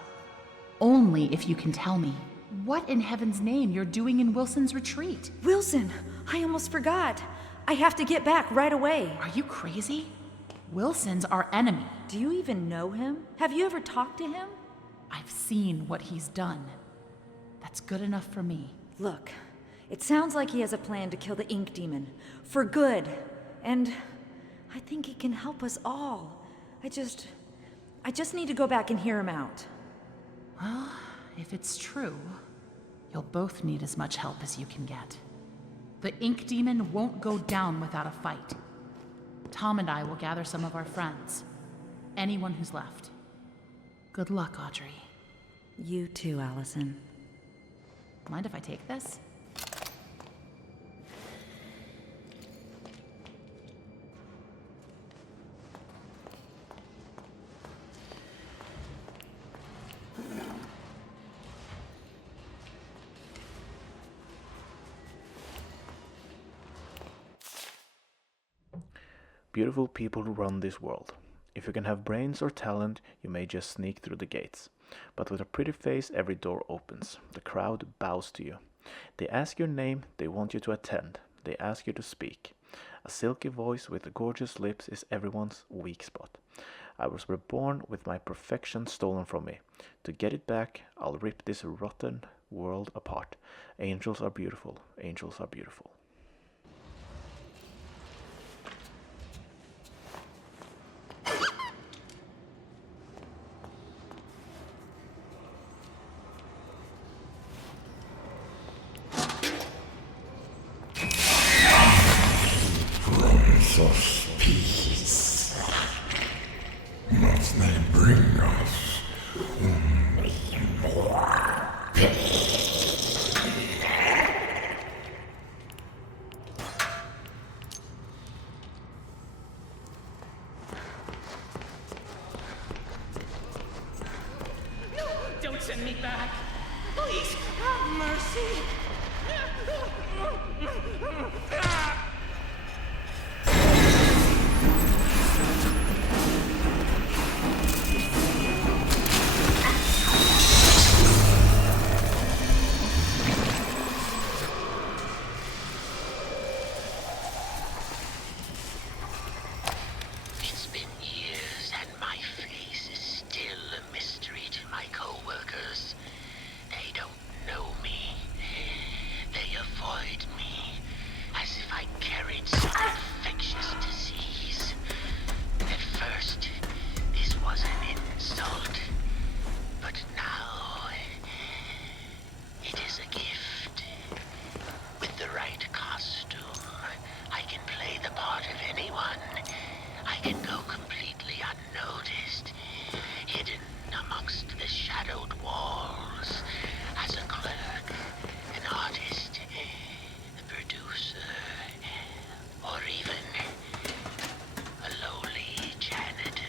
only if you can tell me what in heaven's name you're doing in Wilson's retreat. Wilson, I almost forgot. I have to get back right away. Are you crazy? Wilson's our enemy. Do you even know him? Have you ever talked to him? I've seen what he's done. That's good enough for me. Look, it sounds like he has a plan to kill the ink demon. For good. And I think he can help us all. I just need to go back and hear him out. Well, if it's true, you'll both need as much help as you can get. The ink demon won't go down without a fight. Tom and I will gather some of our friends. anyone who's left. Good luck, Audrey. You too, Allison. Mind if I take this? Beautiful people run this world. If you can have brains or talent, you may just sneak through the gates. But with a pretty face, every door opens. The crowd bows to you. They ask your name, they want you to attend. They ask you to speak. A silky voice with gorgeous lips is everyone's weak spot. I was reborn with my perfection stolen from me. To get it back, I'll rip this rotten world apart. Angels are beautiful. Angels are beautiful. Us peace. Must they bring us only more pain? No, don't send me back. Please, have mercy. It's been years and my face is still a mystery to my co-workers. They don't know me. They avoid me as if I carried some infectious disease. At first, this was an insult, but now it is a gift. With the right costume, I can play the part of anyone. I can go completely unnoticed, hidden amongst the shadowed walls, as a clerk, an artist, a producer, or even a lowly janitor.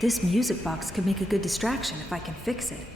This music box could make a good distraction if I can fix it.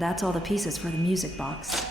And that's all the pieces for the music box.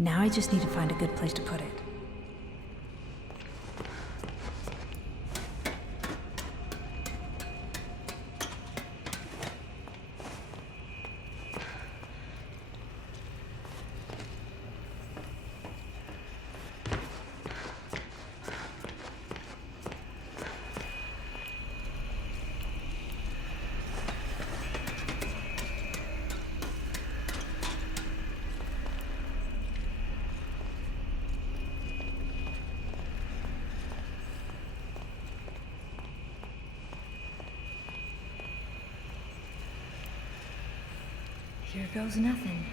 Now I just need to find a good place to put it. Here goes nothing.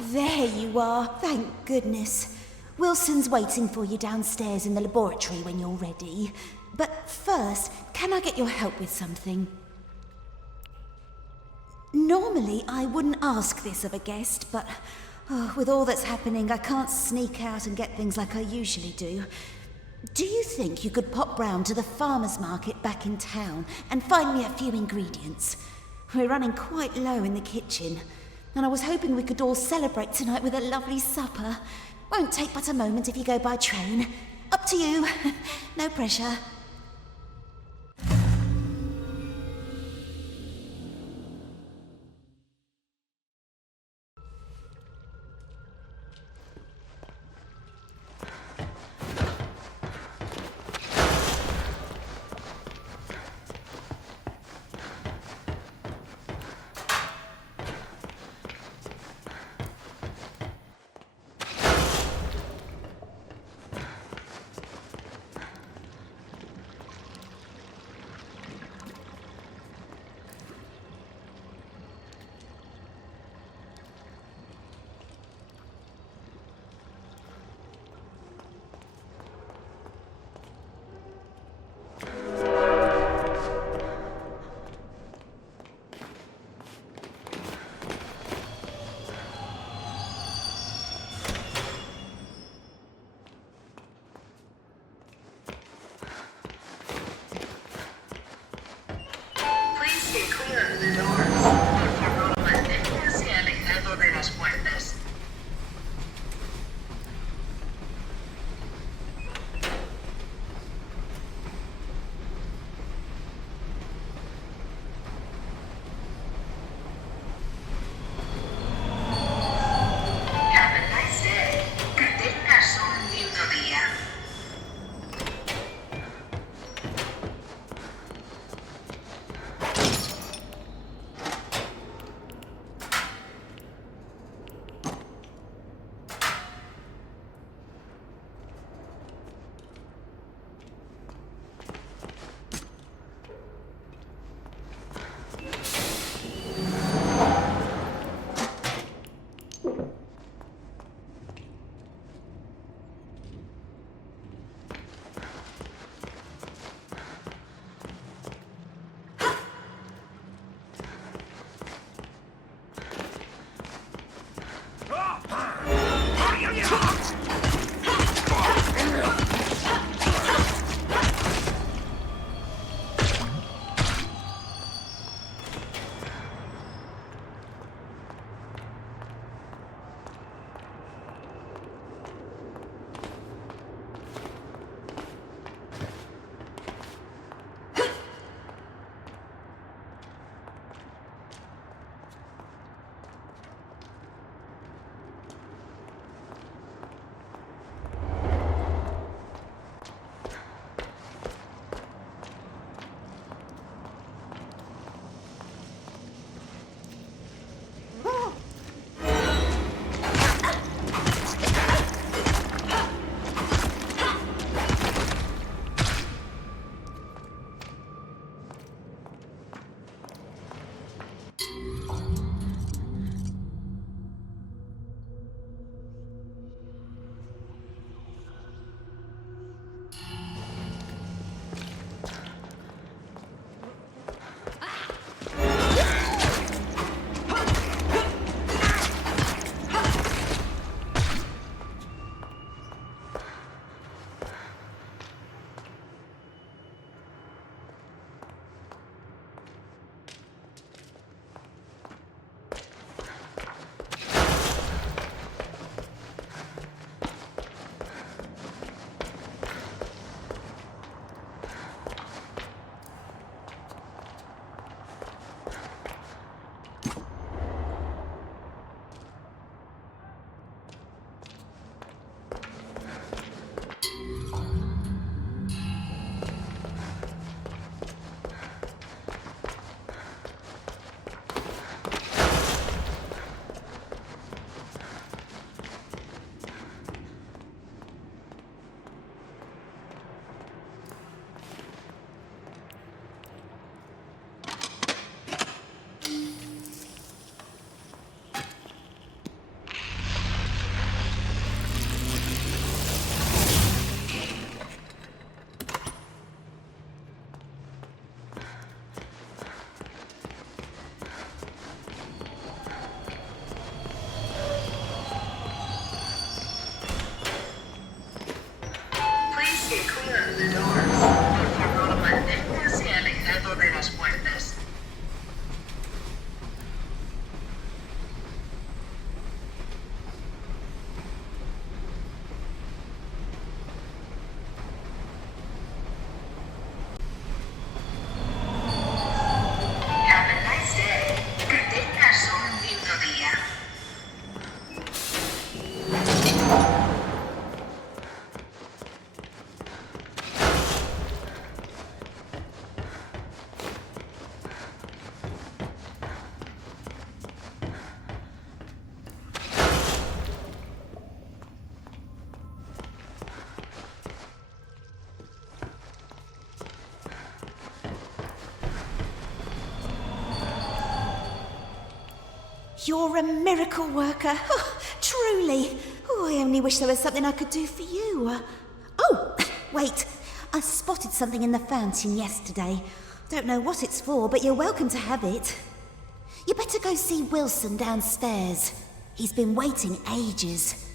There you are, thank goodness. Wilson's waiting for you downstairs in the laboratory when you're ready. But first, can I get your help with something? Normally, I wouldn't ask this of a guest, but with all that's happening, I can't sneak out and get things like I usually do. Do you think you could pop round to the farmer's market back in town and find me a few ingredients? We're running quite low in the kitchen, and I was hoping we could all celebrate tonight with a lovely supper. Won't take but a moment if you go by train. Up to you. No pressure. You're a miracle worker. Oh, truly. Oh, I only wish there was something I could do for you. Oh, wait. I spotted something in the fountain yesterday. Don't know what it's for, but you're welcome to have it. You better go see Wilson downstairs. He's been waiting ages.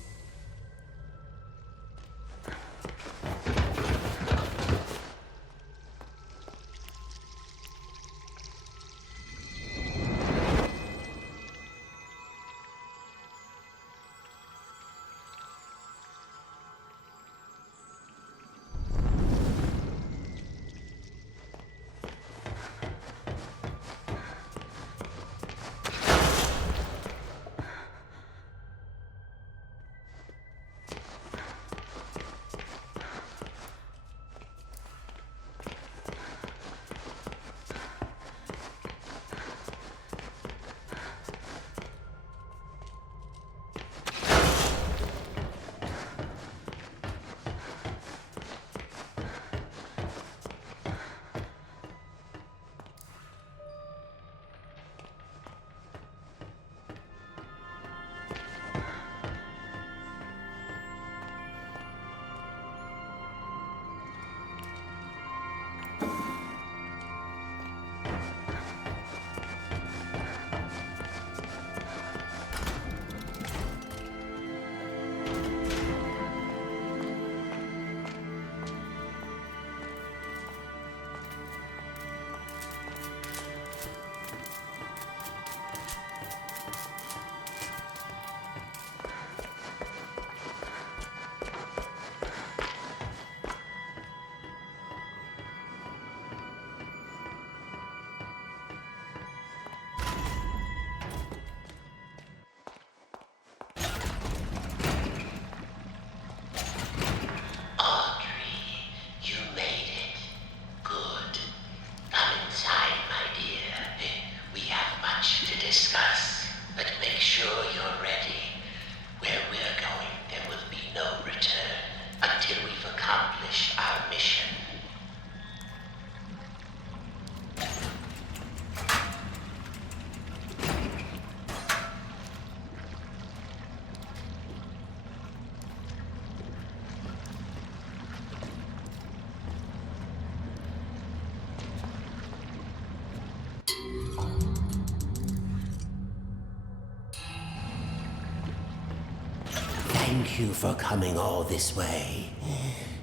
Thank you for coming all this way.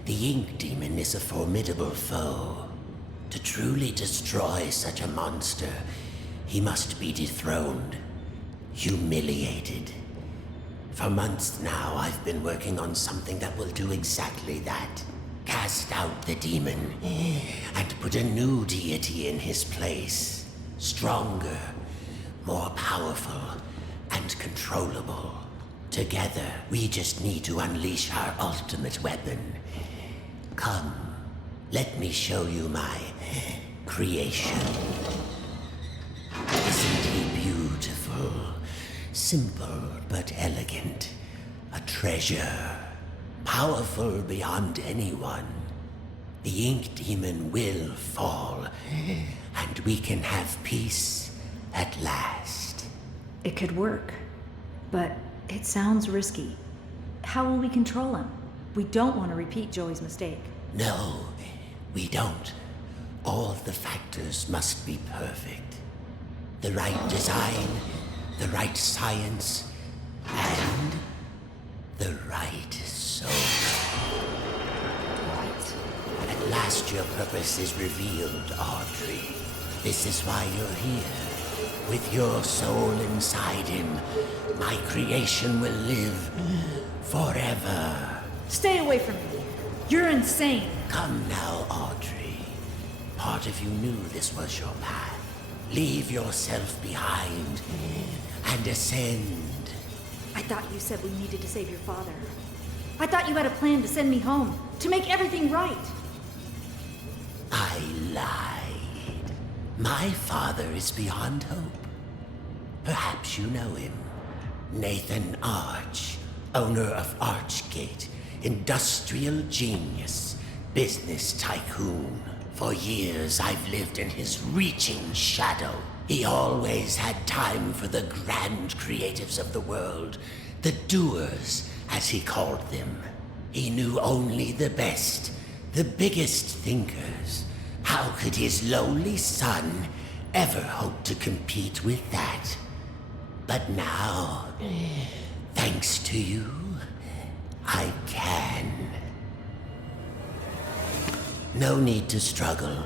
The Ink Demon is a formidable foe. To truly destroy such a monster, he must be dethroned, humiliated. For months now, I've been working on something that will do exactly that. Cast out the demon, and put a new deity in his place. Stronger, more powerful, and controllable. Together, we just need to unleash our ultimate weapon. Come, let me show you my creation. Isn't he beautiful? Simple but elegant. A treasure. Powerful beyond anyone. The Ink Demon will fall, and we can have peace at last. It could work, but it sounds risky. How will we control him? We don't want to repeat Joey's mistake. No, we don't. All the factors must be perfect. The right design, the right science, and the right soul. What? At last your purpose is revealed, Audrey. This is why you're here. With your soul inside him, my creation will live forever. Stay away from me. You're insane. Come now, Audrey. Part of you knew this was your path. Leave yourself behind and ascend. I thought you said we needed to save your father. I thought you had a plan to send me home, to make everything right. I lied. My father is beyond hope. Perhaps you know him. Nathan Arch, owner of Archgate, industrial genius, business tycoon. For years I've lived in his reaching shadow. He always had time for the grand creatives of the world, the doers, as he called them. He knew only the best, the biggest thinkers. How could his lowly son ever hope to compete with that? But now, thanks to you, I can. No need to struggle.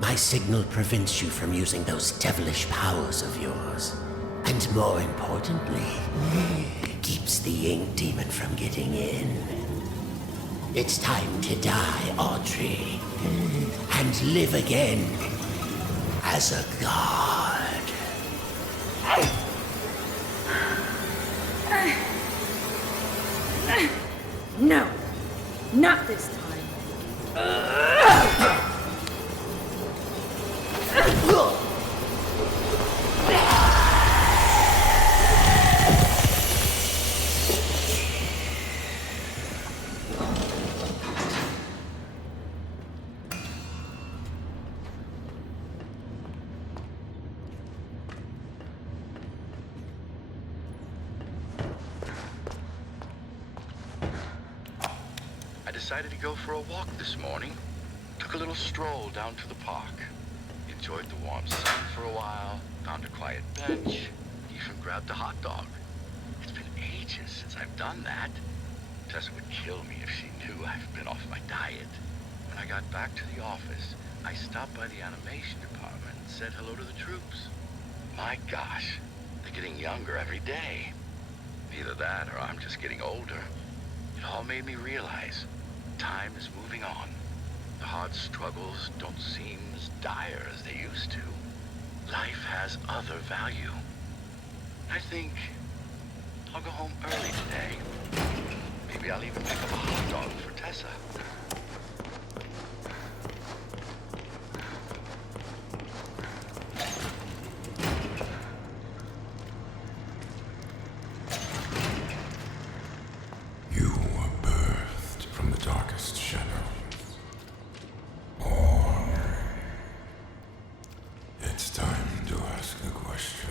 My signal prevents you from using those devilish powers of yours. And more importantly, keeps the ink demon from getting in. It's time to die, Audrey, and live again as a god. No, not this time. I decided to go for a walk this morning. Took a little stroll down to the park. Enjoyed the warm sun for a while, found a quiet bench, even grabbed a hot dog. It's been ages since I've done that. Tessa would kill me if she knew I've been off my diet. When I got back to the office, I stopped by the animation department and said hello to the troops. My gosh, they're getting younger every day. Either that or I'm just getting older. It all made me realize time is moving on. The hard struggles don't seem as dire as they used to. Life has other value. I think I'll go home early today. Maybe I'll even pick up a hot dog for Tessa. You were birthed from the darkest shadows. Or it's time to ask the question.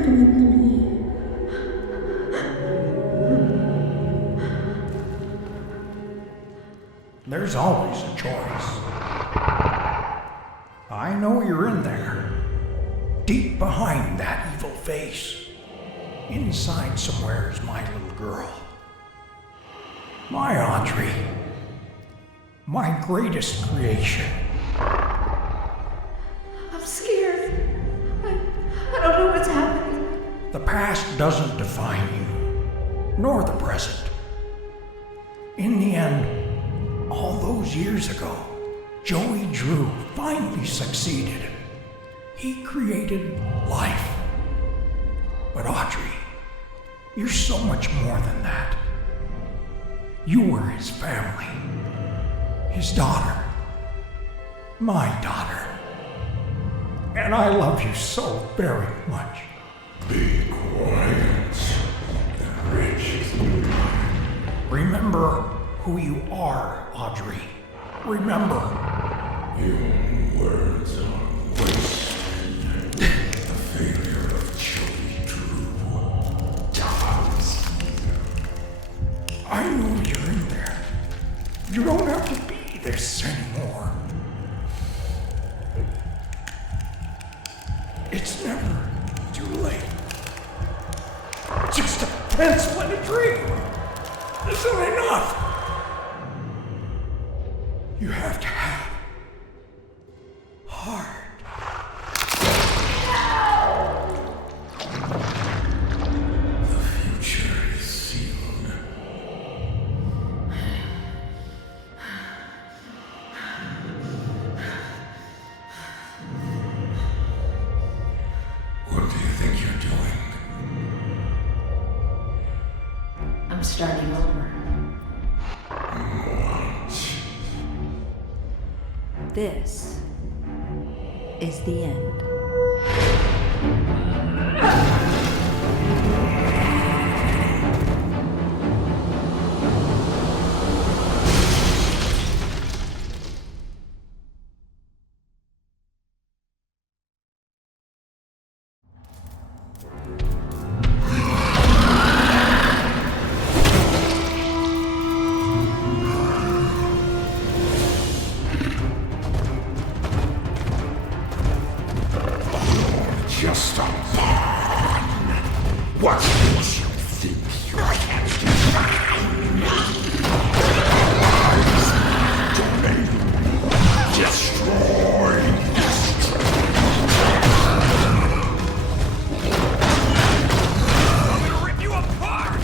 happening to me? There's always a choice. I know you're in there. Deep behind that evil face. Inside somewhere is my little girl. My Audrey. My greatest creation. I'm scared. I don't know what's happening. The past doesn't define you, nor the present. In the end, all those years ago, Joey Drew finally succeeded. He created life. But Audrey, you're so much more than that. You were his family. His daughter. My daughter. And I love you so very much. Be quiet. The rich is mine. Remember who you are, Audrey. Remember. Your words are wasted. The failure of Joey Drew dies. I know you're in there. You don't have to be this anymore. It's never too late. Just a pencil and a dream isn't enough. You have to have heart. The future is sealed. What do you think you're doing? I'm starting over. What? This is the end. Just a pawn. What makes you think you can define me? Lies, domain, destroy, I'm gonna rip you apart!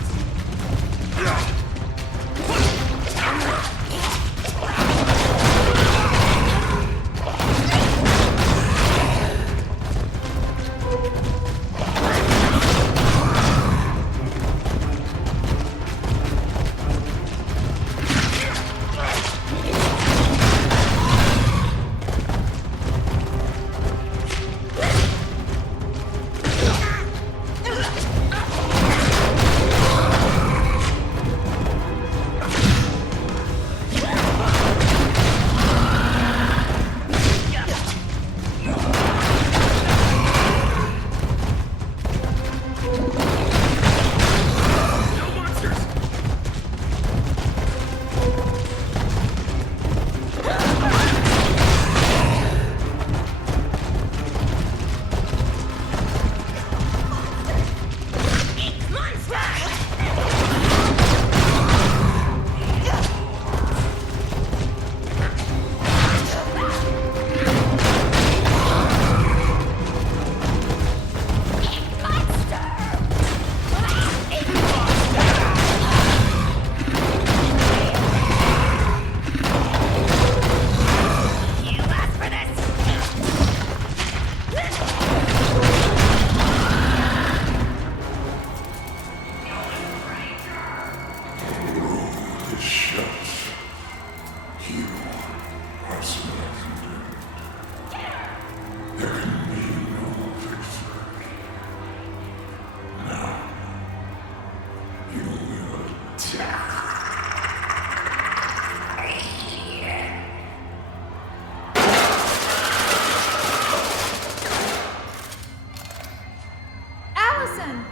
Allison!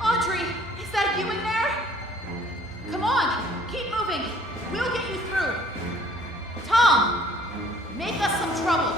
Audrey, is that you in there? Come on, keep moving. We'll get you through. Tom, make us some trouble.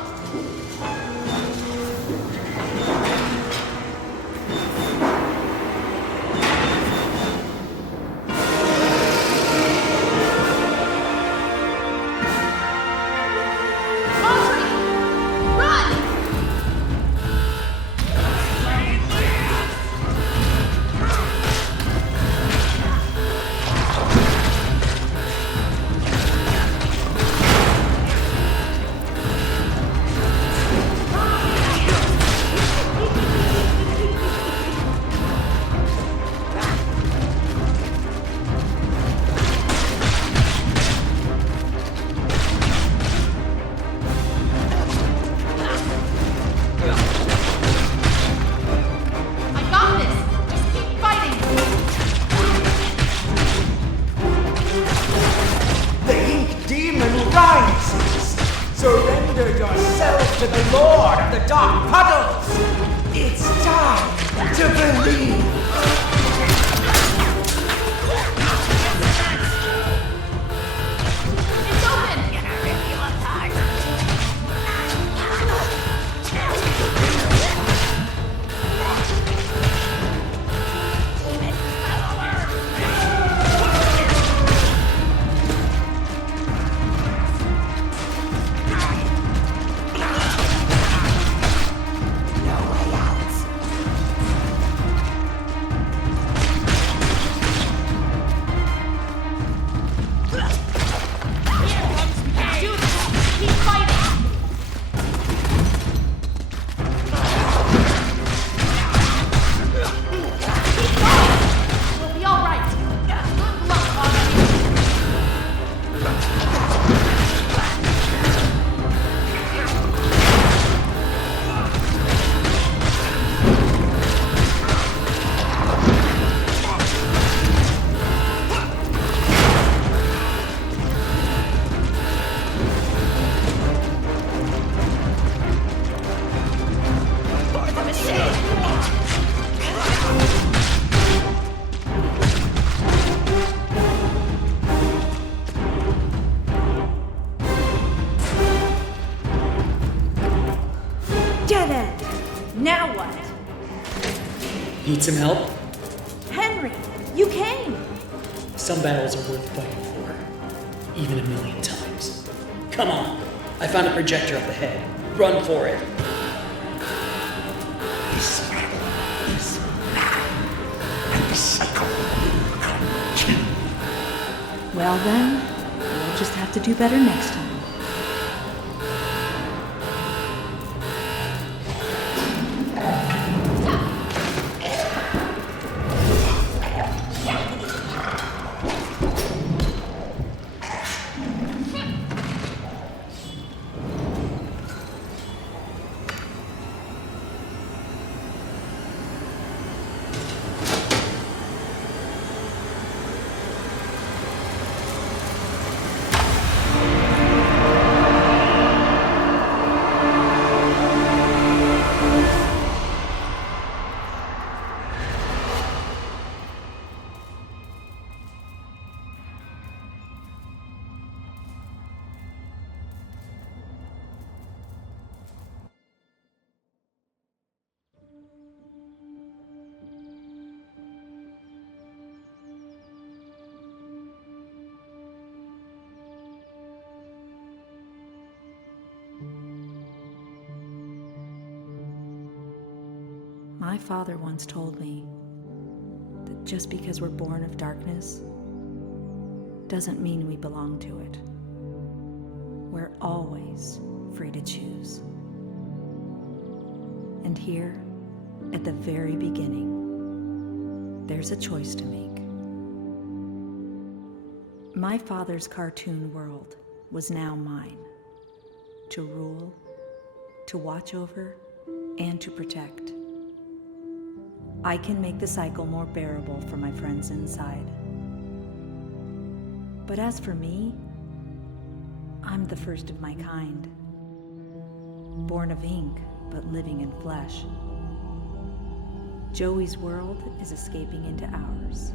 Surrender yourself to the Lord of the Dark Puddles! It's time to believe! It's open! Now what? Need some help? Henry, you came! Some battles are worth fighting for, even 1,000,000 times. Come on, I found a projector up ahead. Run for it. This man is mad, and the cycle will continue. Well then, we'll just have to do better next time. My father once told me that just because we're born of darkness doesn't mean we belong to it. We're always free to choose. And here, at the very beginning, there's a choice to make. My father's cartoon world was now mine, to rule, to watch over, and to protect. I can make the cycle more bearable for my friends inside. But as for me, I'm the first of my kind. Born of ink, but living in flesh. Joey's world is escaping into ours.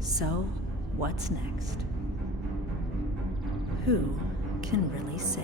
So, what's next? Who can really say?